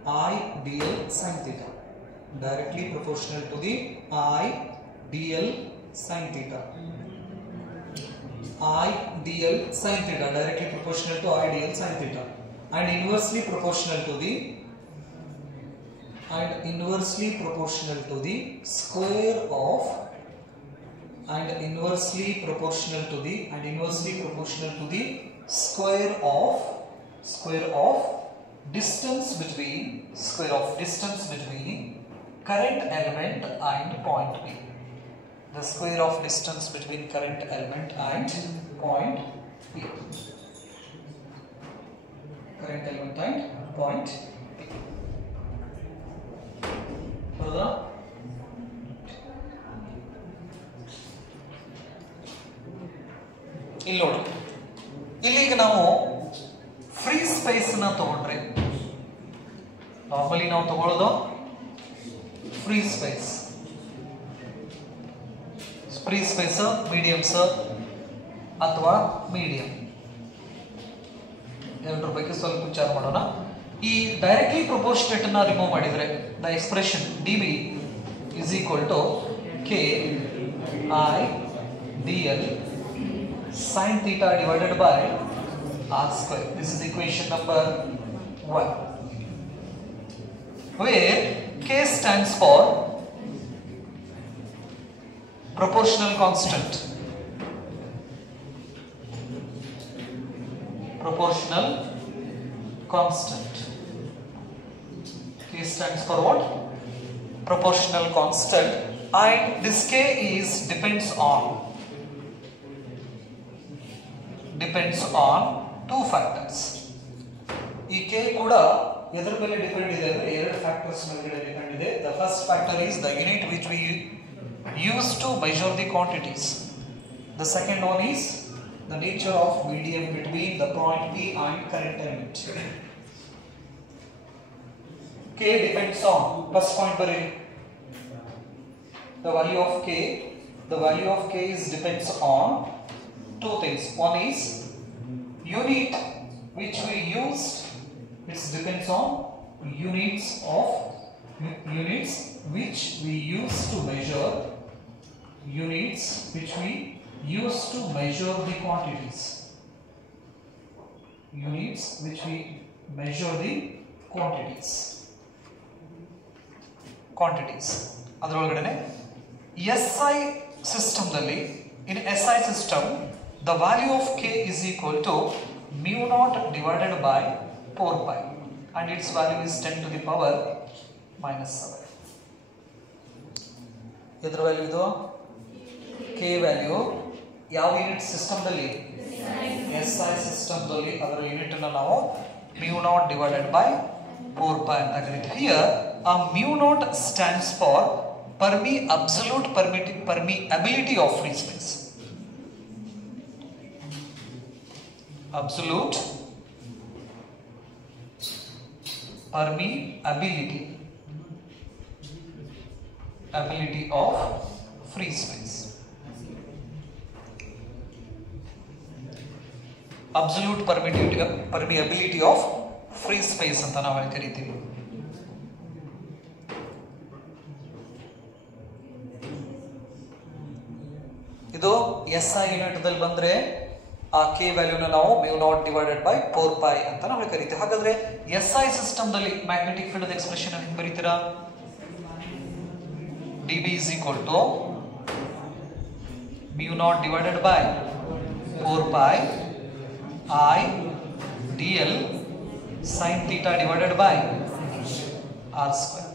I dl sin theta. Directly proportional to the I dl sin theta. I dl sin theta directly proportional to I dl sin theta and inversely proportional to the square of and inversely proportional to the square of distance between current element and point P. The square of distance between current element and point P. Current element and point P. Further, ಇಲ್ಲಿ ನೋಡಿ, ಇಲ್ಲಿಗೆ ನಾವು free space ನ ತಗೊಂಡ್ರೆ normally ನಾವು ತಗೊಳ್ಳೋದು free space mediums ಅಥವಾ medium ಎರಡರ ಬಗ್ಗೆ ಸ್ವಲ್ಪ ವಿಚಾರ ಮಾಡೋಣ. ಈ ಡೈರೆಕ್ಟ್ಲಿ ಪ್ರಪೋರ್ಷನೇಟ್ ನ ರಿಮೂವ್ ಮಾಡಿದ್ರೆ the expression dB is equal to k I dl sin theta divided by r square. This is equation number 1, where k stands for proportional constant. proportional constant. K stands for what? Proportional constant, and this K is depends on two factors. ಈ K ಕೂಡ ಎದರ ಮೇಲೆ depend ಇದೆ ಅಂದ್ರೆ ಎರಡು factors ಮೇಲೆ depend ಇದೆ. The first factor is the unit which we use to measure the quantities. The second one is the nature of medium between the point P and current element. K depends on, first point bari, the value of K is depends on two things. One is unit which we used, it depends on units which we use to measure the quantities. Units which we measure the quantities. ಅದರೊಳಗಡೆ SI system ದಲ್ಲಿ, in SI system the value of K is equal to mu naught divided by 4 pi and its value is 10 to the power minus 7. ಎದರ value ಇದು? K value ಯಾವ unit system ದಲ್ಲಿ? SI system ದಲ್ಲಿ ಅದರ unit ಅನ್ನು ನಾವು mu naught divided by 4 pi ಅಂತ ಕರೀತೀವಿ. Here a mu naught stands for absolute permeability of free space. Absolute permeability of free space. Absolute permeability of free space ಅಂತ ನಾವು ಕರೀತೀವಿ. ಇದು SI ಯೂನಿಟ್ ದಲ್ಲಿ ಬಂದ್ರೆ ಆ K ವ್ಯಾಲ್ಯೂನ ನಾವು mu naught divided by 4 pi ಅಂತ ನಾವು ಕರೀತೀವಿ. ಹಾಗಾದ್ರೆ SI ಸಿಸ್ಟಮ್ ದಲ್ಲಿ ಮ್ಯಾಗ್ನೆಟಿಕ್ ಫೀಲ್ಡ್ ಎಕ್ಸ್ಪ್ರೆಷನ್ ಅನ್ನು ಬರೀತೀರಾ? dB is equal to mu naught divided by 4 pi I dl sin theta divided by r square.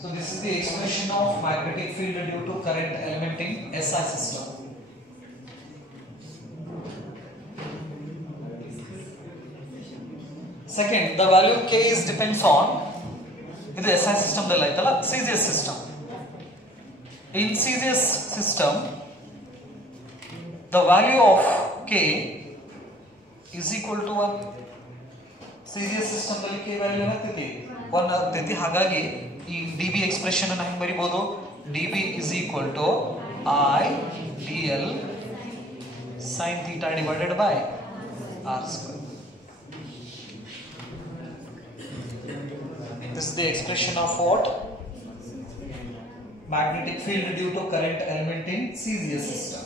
So this is the expression of magnetic field due to current element in SI system. Second, the value K is depends on, ಇದು SI system ದಲ್ಲಿ ಆಯ್ತಲ್ಲ, CGS system. In CGS system, the value of K is equal to 1. CGS system ದಲ್ಲಿ K value ಏನಾಗ್ತೈತಿ? 1 ಆಗ್ತೈತಿ. ಹಾಗಾಗಿ ಈ dB expression ಅನ್ನು ಹೆಂಗೆ ಬರಿಬಹುದು? dB is equal to I dl sin theta divided by r square. This is the expression of what? Magnetic field due to current element in CGS system.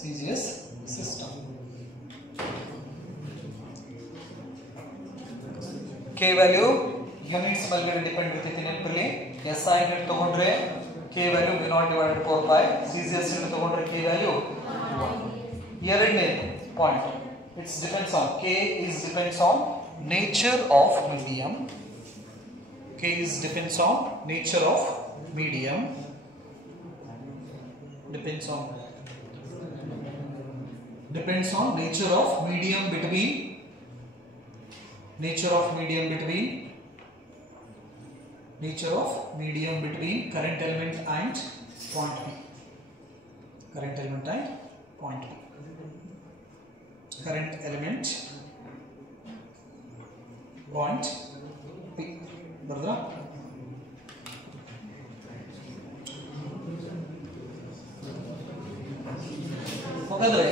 CGS system. K value units ಮೇಲೆ depend ಇರ್ತೈತಿ. ನೆನಪಿರಲಿ, SI unit ತಗೊಂಡ್ರೆ K value mu naught divided 4 pi, CGS unit ತಗೊಂಡ್ರೆ K value 1. ಎರಡನೇ point, it's depends on K is depends on nature of medium. K is depends on nature of medium. Depends on nature of medium between current element and point P. Current element point P. ಬರ್ದಾ? ಹಾಗಾದ್ರೆ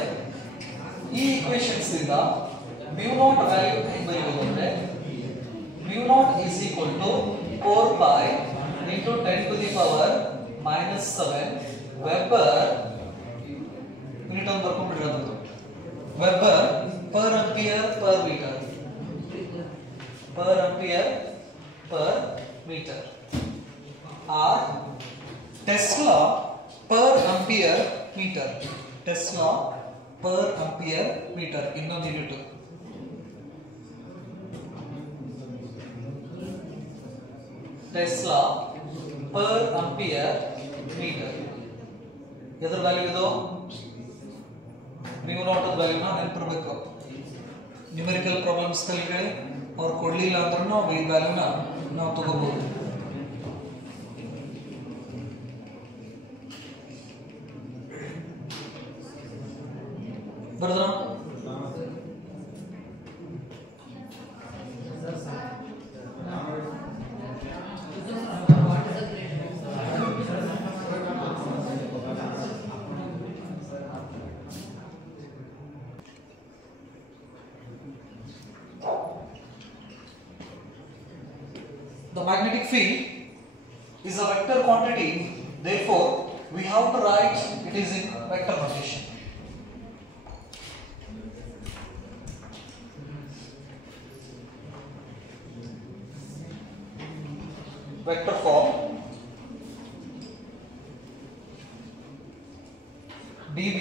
ಈ equations ಇಂದ mu naught value ಹೇಗೆ ಬರೆಯಬಹುದು ಅಂದ್ರೆ mu naught is equal to 4 pi into 10 to the power minus 7 Weber, unit ಅನ್ನು ಬರ್ಕೊಂಡ್ಬಿಡ್ರಿ, ಅದು Weber per ampere per meter. per ampere per meter, or Tesla per ampere meter. Tesla per ampere meter ಇನ್ನೊಂದು unit. Tesla per ampere meter. ಎದ್ರ value ಇದು? ನೀವು ನೋಟದ ವ್ಯಾಲ್ಯೂನ ನೆನಪಿರಬೇಕು. Numerical problems ಗಳಿಗೆ ಅವ್ರು ಕೊಡ್ಲಿಲ್ಲ ಅಂದ್ರೂ ನಾವು ಈ ವ್ಯಾಲ್ಯೂನ ನಾವು ತಗೋಬಹುದು. ಬರೋದ್ರ? The magnetic field is a vector quantity, therefore we have to write it is in vector notation. Vector form dV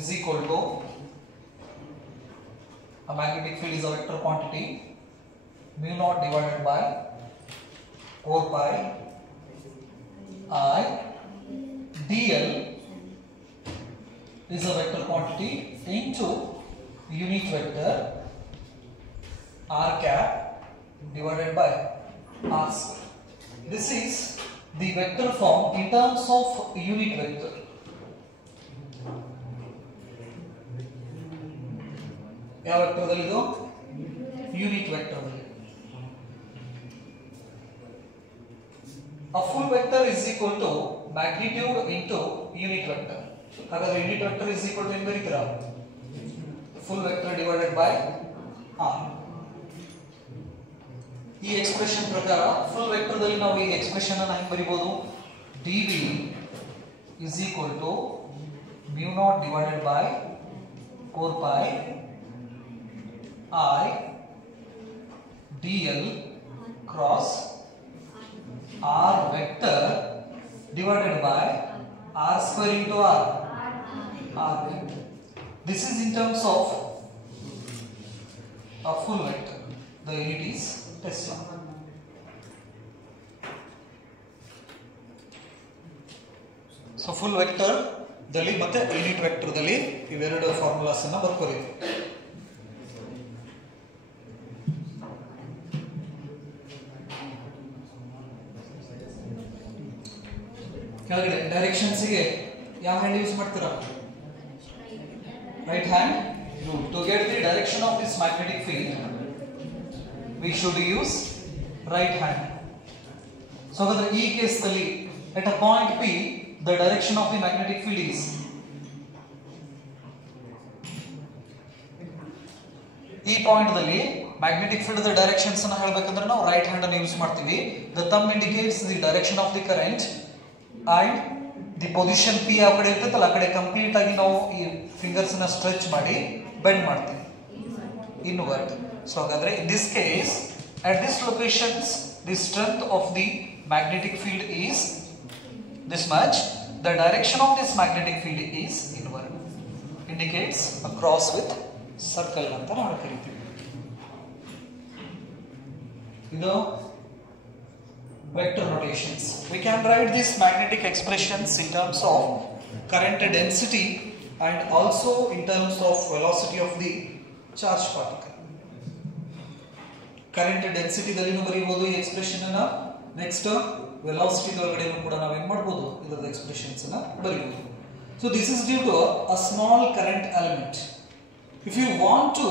is equal to, a magnetic field is a vector quantity, mu naught divided by 4 pi I dl is a vector quantity into unit vector r cap divided by r square. This is the vector form in terms of unit vector. ಯಾವ ವೆಕ್ಟರ್ದಲ್ಲಿ ಇದು? Unit ವೆಕ್ಟರ್ದಲ್ಲಿ. A full vector is equal to magnitude into unit vector. ಹಾಗಾದ್ರೆ unit vector is equal to ಏನು ಬರೀತೀರಾ? Full vector divided by r. ಈ expression ಪ್ರಕಾರ full vector ದಲ್ಲಿ ನಾವು ಈ expression ಅನ್ನು ಹೆಂಗೆ ಬರೀಬಹುದು? dv is equal to mu naught divided by 4 pi I dl cross r vector divided by r square into r. This is in terms of a full vector. The unit is Tesla. So full vector ದಲ್ಲಿ ಮತ್ತೆ unit vector ದಲ್ಲಿ ಇವೆರಡು formulas ಅನ್ನು ಬರ್ಕೋರಿ. ಕೆಳಗಡೆ directions ಗೆ ಯಾವ hand use ಮಾಡ್ತೀರಾ? Right hand. To get the direction of this magnetic field we should use right hand. So ಹಾಗಾದ್ರೆ ಈ ಕೇಸ್ನಲ್ಲಿ at a point P the direction of the magnetic field is ಈ point ದಲ್ಲಿ magnetic field the directions ಅನ್ನು ಹೇಳಬೇಕಂದ್ರೆ ನಾವು right hand ಅನ್ನು use ಮಾಡ್ತೀವಿ. The thumb indicates the direction of the current and the position P ಆ ಕಡೆ ಇರ್ತೈತಲ್ಲ ಆ ಕಡೆ ಕಂಪ್ಲೀಟ್ ಆಗಿ ನಾವು ಈ ಫಿಂಗರ್ಸ್ ಅನ್ನ ಸ್ಟ್ರೆಚ್ ಮಾಡಿ ಬೆಂಡ್ ಮಾಡ್ತೀವಿ ಇನ್ವರ್ಡ್. ಸೊ ಹಾಗಾದ್ರೆ in this case at this locations the strength of the magnetic field is this much. The direction of this magnetic field is inward. Indicates a cross with circle ಅಂತ ನಾವು ಕರೀತೀವಿ. ಇದು vector notations. We can write these magnetic expressions in terms of current density and also in terms of velocity of the charge particle. Current density ದಲ್ಲಿನೂ ಬರೀಬಹುದು ಈ expression ಅನ್ನ. Next velocity ಒಳಗಡೆನೂ ಕೂಡ ನಾವು ಏನು ಮಾಡಬಹುದು ಇದರ ಎಕ್ಸ್ಪ್ರೆಷನ್ಸ್ ಅನ್ನ ಬರೀಬಹುದು. So this is due to a small current element. If you want to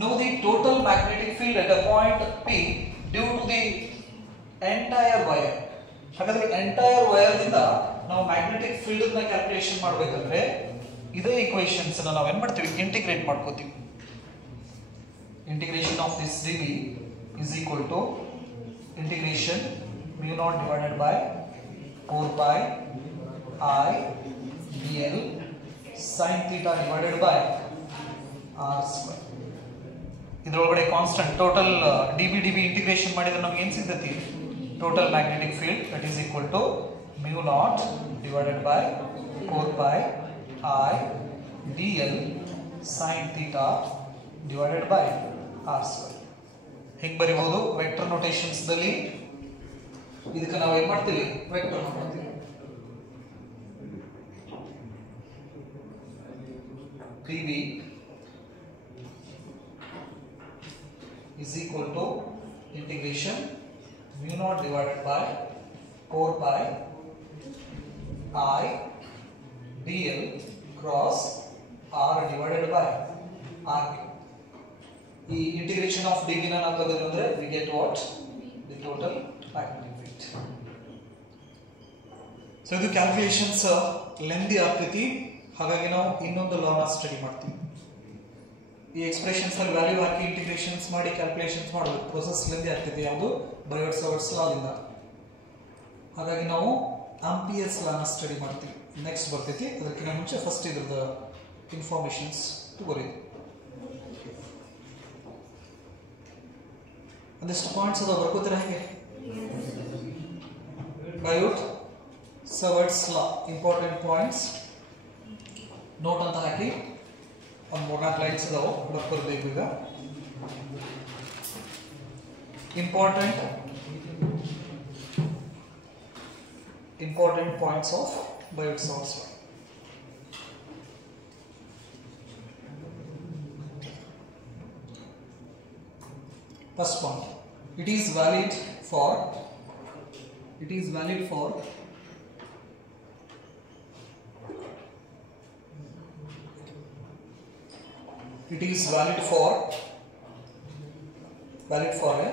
know the total magnetic field at a point P due to the entire wire, ಹಾಗಾದ್ರೆ entire wire ದಿಂದ ನಾವು magnetic field ನ calculation ಮಾಡಬೇಕಂದ್ರೆ ಇದೇ equations ಅನ್ನು ನಾವು ಏನು ಮಾಡ್ತೀವಿ ಇಂಟಿಗ್ರೇಟ್ ಮಾಡ್ಕೋತೀವಿ. Integration of this dv is equal to integration mu naught divided by 4 pi I dl sin theta divided by r square. ಇದರೊಳಗಡೆ constant total D B integration ಮಾಡಿದ್ರೆ ನಮ್ಗೆ ಏನು ಸಿಗ್ತೈತಿ total magnetic field that is equal to mu naught divided by 4 pi I dl sin theta divided by r square. ಹಿಂಗೆ ಬರೀಬಹುದು vector notations ದಲ್ಲಿ. ಇದಕ್ಕೆ ನಾವು ಏನು ಮಾಡ್ತೀವಿ ವೆಕ್ಟರ್ ಮಾಡ್ತೀವಿ. PV is equal to integration mu naught divided by 4 pi I dl cross r divided by r. ಈ integration of dv ನ ನಾವು ತೆಗೆದ್ರೆ we get what the total magnetic field. So ಇದು ಕ್ಯಾಲ್ಕುಲೇಷನ್ಸ್ ಲೆಂದಿ ಆಗ್ತೈತಿ, ಹಾಗಾಗಿ ನಾವು ಇನ್ನೊಂದು ಲಾ ನ ಸ್ಟಡಿ ಮಾಡ್ತೀವಿ. ಈ ಎಕ್ಸ್ಪ್ರೆಷನ್ಸ್ ಅಲ್ಲಿ ವ್ಯಾಲ್ಯೂ ಹಾಕಿ ಇಂಟಿಗ್ರೇಷನ್ಸ್ ಮಾಡಿ ಕ್ಯಾಲ್ಕುಲೇಷನ್ಸ್ ಮಾಡಬೇಕು. ಪ್ರೋಸೆಸ್ ಲೆಂದಿ ಆಗ್ತೈತಿ. ಯಾವುದು ಬಯೋಟ್-ಸವರ್ಟ್ಸ್ ಲಾದಿಂದ. ಹಾಗಾಗಿ ನಾವು ಆಂಪಿಯರ್ಸ್ ಲಾ ನ ಸ್ಟಡಿ ಮಾಡ್ತೀವಿ. ನೆಕ್ಸ್ಟ್ ಬರ್ತೈತಿ. ಅದಕ್ಕಿಂತ ಮುಂಚೆ ಫಸ್ಟ್ ಇದ್ರದ ಇನ್ಫಾರ್ಮೇಷನ್ಸ್ ತಗೋರಿ. ಒಂದಿಷ್ಟು ಪಾಯಿಂಟ್ಸ್ ಅದಾವ, ಬರ್ಕೋತೀರಾ ಹೇಗೆ? ಬಯೋಟ್-ಸವರ್ಟ್ಸ್ ಲಾ ಇಂಪಾರ್ಟೆಂಟ್ ಪಾಯಿಂಟ್ಸ್ ನೋಟ್ ಅಂತ ಹಾಕಿ ಒಂದು 3-4 ಲೈನ್ಸ್ ಅದಾವ, ಬರ್ಕೋಬೇಕು. ಈಗ important points of Biot-Savart's law. First point, it is valid for a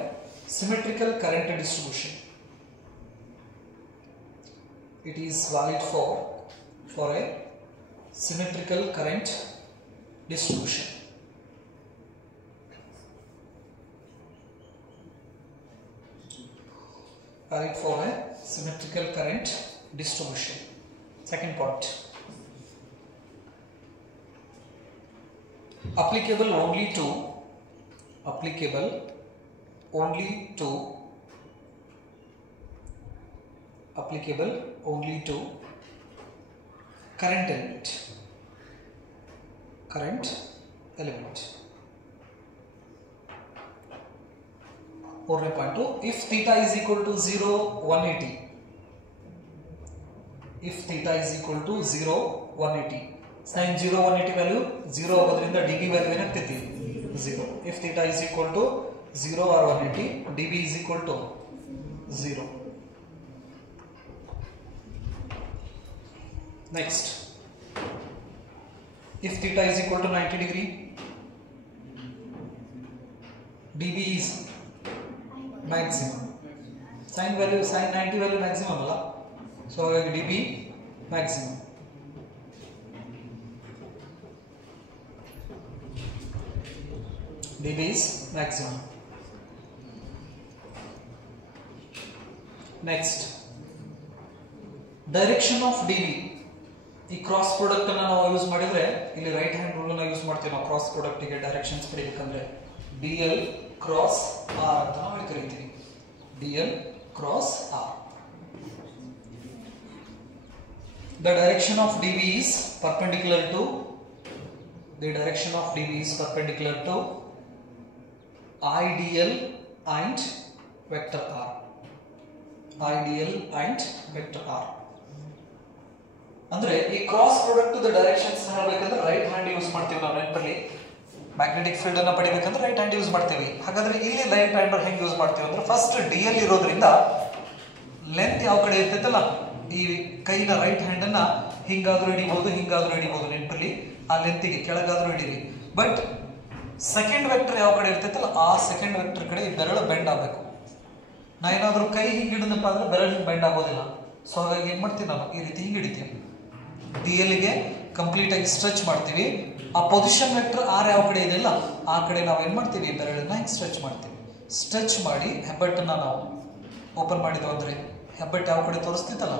symmetrical current distribution. It is valid for a symmetrical current distribution. Valid for a symmetrical current distribution. Second point, applicable only to current element. Fourth point, if theta is equal to 0, 180. If theta is equal to 0, 180. Sin 0, 180 value 0 ಆಗೋದ್ರಿಂದ dB value ಏನಾಗ್ತೈತಿ 0. If theta is equal to 0 or 180, dB is equal to 0. Next, if theta is equal to 90 degree, dB is maximum. Sin 90 value maximum ಅಲ್ಲ, so dB maximum. dB is maximum. Next, direction of dB. ಈ cross product ಅನ್ನು ನಾವು use ಮಾಡಿದ್ರೆ ಇಲ್ಲಿ right hand rule ಅನ್ನು use ಮಾಡ್ತೀವಿ ನಾವು cross product ಗೆ ಡೈರೆಕ್ಷನ್ಸ್ ಪಡೆಯಬೇಕಂದ್ರೆ dl cross r ಅಂತ ನಾವು ಕರೀತೀವಿ. dl cross r. The direction of dB is perpendicular to IDL and vector r. ಅಂದ್ರೆ ಈ ಕ್ರಾಸ್ ಪ್ರಾಡಕ್ಟ್ ದ ಡೈರೆಕ್ಷನ್ಸ್ ಹೇಳಬೇಕಂದ್ರೆ ರೈಟ್ ಹ್ಯಾಂಡ್ ಯೂಸ್ ಮಾಡ್ತೀವಿ ನಾವು. ನೆನಪಲ್ಲಿ ಮ್ಯಾಗ್ನೆಟಿಕ್ ಫೀಲ್ಡ್ ಅನ್ನು ಪಡಿಬೇಕಂದ್ರೆ ರೈಟ್ ಹ್ಯಾಂಡ್ ಯೂಸ್ ಮಾಡ್ತೀವಿ. ಹಾಗಾದ್ರೆ ಇಲ್ಲಿ ರೈಟ್ ಹ್ಯಾಂಡ್ ಹೆಂಗೆ ಯೂಸ್ ಮಾಡ್ತೀವಿ ಅಂದ್ರೆ ಫಸ್ಟ್ DL ಇರೋದ್ರಿಂದ ಲೆಂತ್ ಯಾವ ಕಡೆ ಇರ್ತೈತಲ್ಲ ಈ ಕೈನ ರೈಟ್ ಹ್ಯಾಂಡ್ ಅನ್ನ ಹಿಂಗಾದ್ರೂ ಹಿಡಿಬಹುದು ನೆನಪಲ್ಲಿ ಆ ಲೆಂತಿಗೆ ಕೆಳಗಾದ್ರೂ ಹಿಡೀರಿ. ಬಟ್ ಸೆಕೆಂಡ್ ವೆಕ್ಟರ್ ಯಾವ ಕಡೆ ಇರ್ತೈತಲ್ಲ ಆ ಸೆಕೆಂಡ್ ವೆಕ್ಟರ್ ಕಡೆ ಈ ಬೆರಳು ಬೆಂಡ್ ಆಗಬೇಕು. ನಾ ಏನಾದ್ರೂ ಕೈ ಹಿಂಗೆ ಹಿಡಿದಪ್ಪ ಅಂದ್ರೆ ಬೆರಳು ಹಿಂಗೆ ಬೆಂಡ್ ಆಗೋದಿಲ್ಲ. ಸೊ ಹಾಗಾಗಿ ಏನ್ ಮಾಡ್ತೀವಿ ನಾವು ಈ ರೀತಿ ಹಿಂಗೆ ಹಿಡಿತೀವಿ. DL ಗೆ ಕಂಪ್ಲೀಟ್ ಆಗಿ ಸ್ಟ್ರೆಚ್ ಮಾಡ್ತೀವಿ. ಆ ಪೊಸಿಷನ್ ವೆಕ್ಟರ್ ಆರ್ ಯಾವ ಕಡೆ ಇದೆಯಲ್ಲ ಆ ಕಡೆ ನಾವು ಏನ್ ಮಾಡ್ತೀವಿ ಬೆರಳನ್ನ ಹಿಂಗೆ ಸ್ಟ್ರೆಚ್ ಮಾಡ್ತೀವಿ. ಸ್ಟ್ರೆಚ್ ಮಾಡಿ ಹೆಬ್ಬೆಟ್ಟನ್ನ ನಾವು ಓಪನ್ ಮಾಡಿದ್ವಿ ಅಂದ್ರೆ ಹೆಬ್ಬೆಟ್ಟು ಯಾವ ಕಡೆ ತೋರಿಸ್ತಿತ್ತಲ್ಲ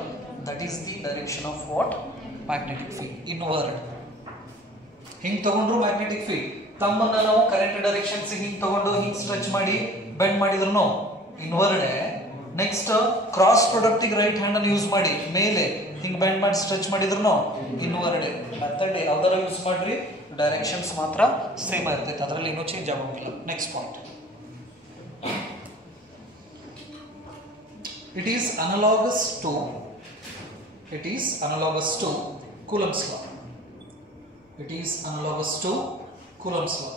that is the direction of what magnetic field inward. ಹಿಂಗೆ ತಗೊಂಡ್ರು ಮ್ಯಾಗ್ನೆಟಿಕ್ ಫೀಲ್ಡ್ ತಮ್ಮನ್ನ ನಾವು ಕರೆಂಟ್ ಡೈರೆಕ್ಷನ್ಸ್ ಹಿಂಗ್ ತಗೊಂಡು ಹಿಂಗ್ ಸ್ಟ್ರೆಚ್ ಮಾಡಿ ಬೆಂಡ್ ಮಾಡಿದ್ರು ಇನ್ವರ್ಡೆ. Next cross product right hand ಅನ್ನು ಯೂಸ್ ಮಾಡಿ ಮೇಲೆ ಹಿಂಗ್ ಬೆಂಡ್ ಮಾಡಿ ಸ್ಟ್ರೆಚ್ ಮಾಡಿದ್ರು ಇನ್ವರ್ಡೆ. ಮೆಥಡ್ ಯಾವ್ದಾರ ಯೂಸ್ ಮಾಡ್ರಿ, ಡೈರೆಕ್ಷನ್ಸ್ ಮಾತ್ರ ಸೇಮ್ ಇರ್ತೈತೆ, ಅದರಲ್ಲಿ ಏನೂ ಚೇಂಜ್ ಆಗೋದಿಲ್ಲ. Next point, it is analogous to Coulomb's law. It is analogous to Coulomb's law.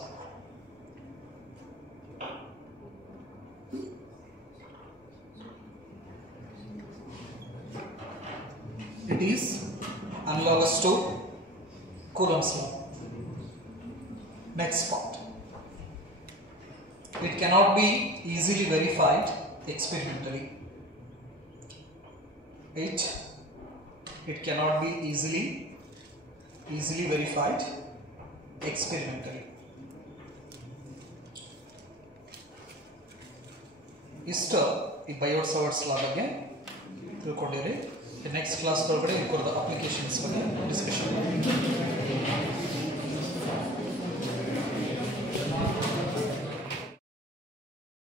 It is analogous to Coulomb's law. Next part, it cannot be easily verified experimentally. It cannot be easily verified experimentally. ಇಷ್ಟು ಈ ಬಯೋಟ್-ಸಾವರ್ಟ್ಸ್ ಲಾ ಬಗ್ಗೆ ತಿಳ್ಕೊಂಡಿರಿ. Next class ಒಳಗಡೆ ಇದರ applications ಬಗ್ಗೆ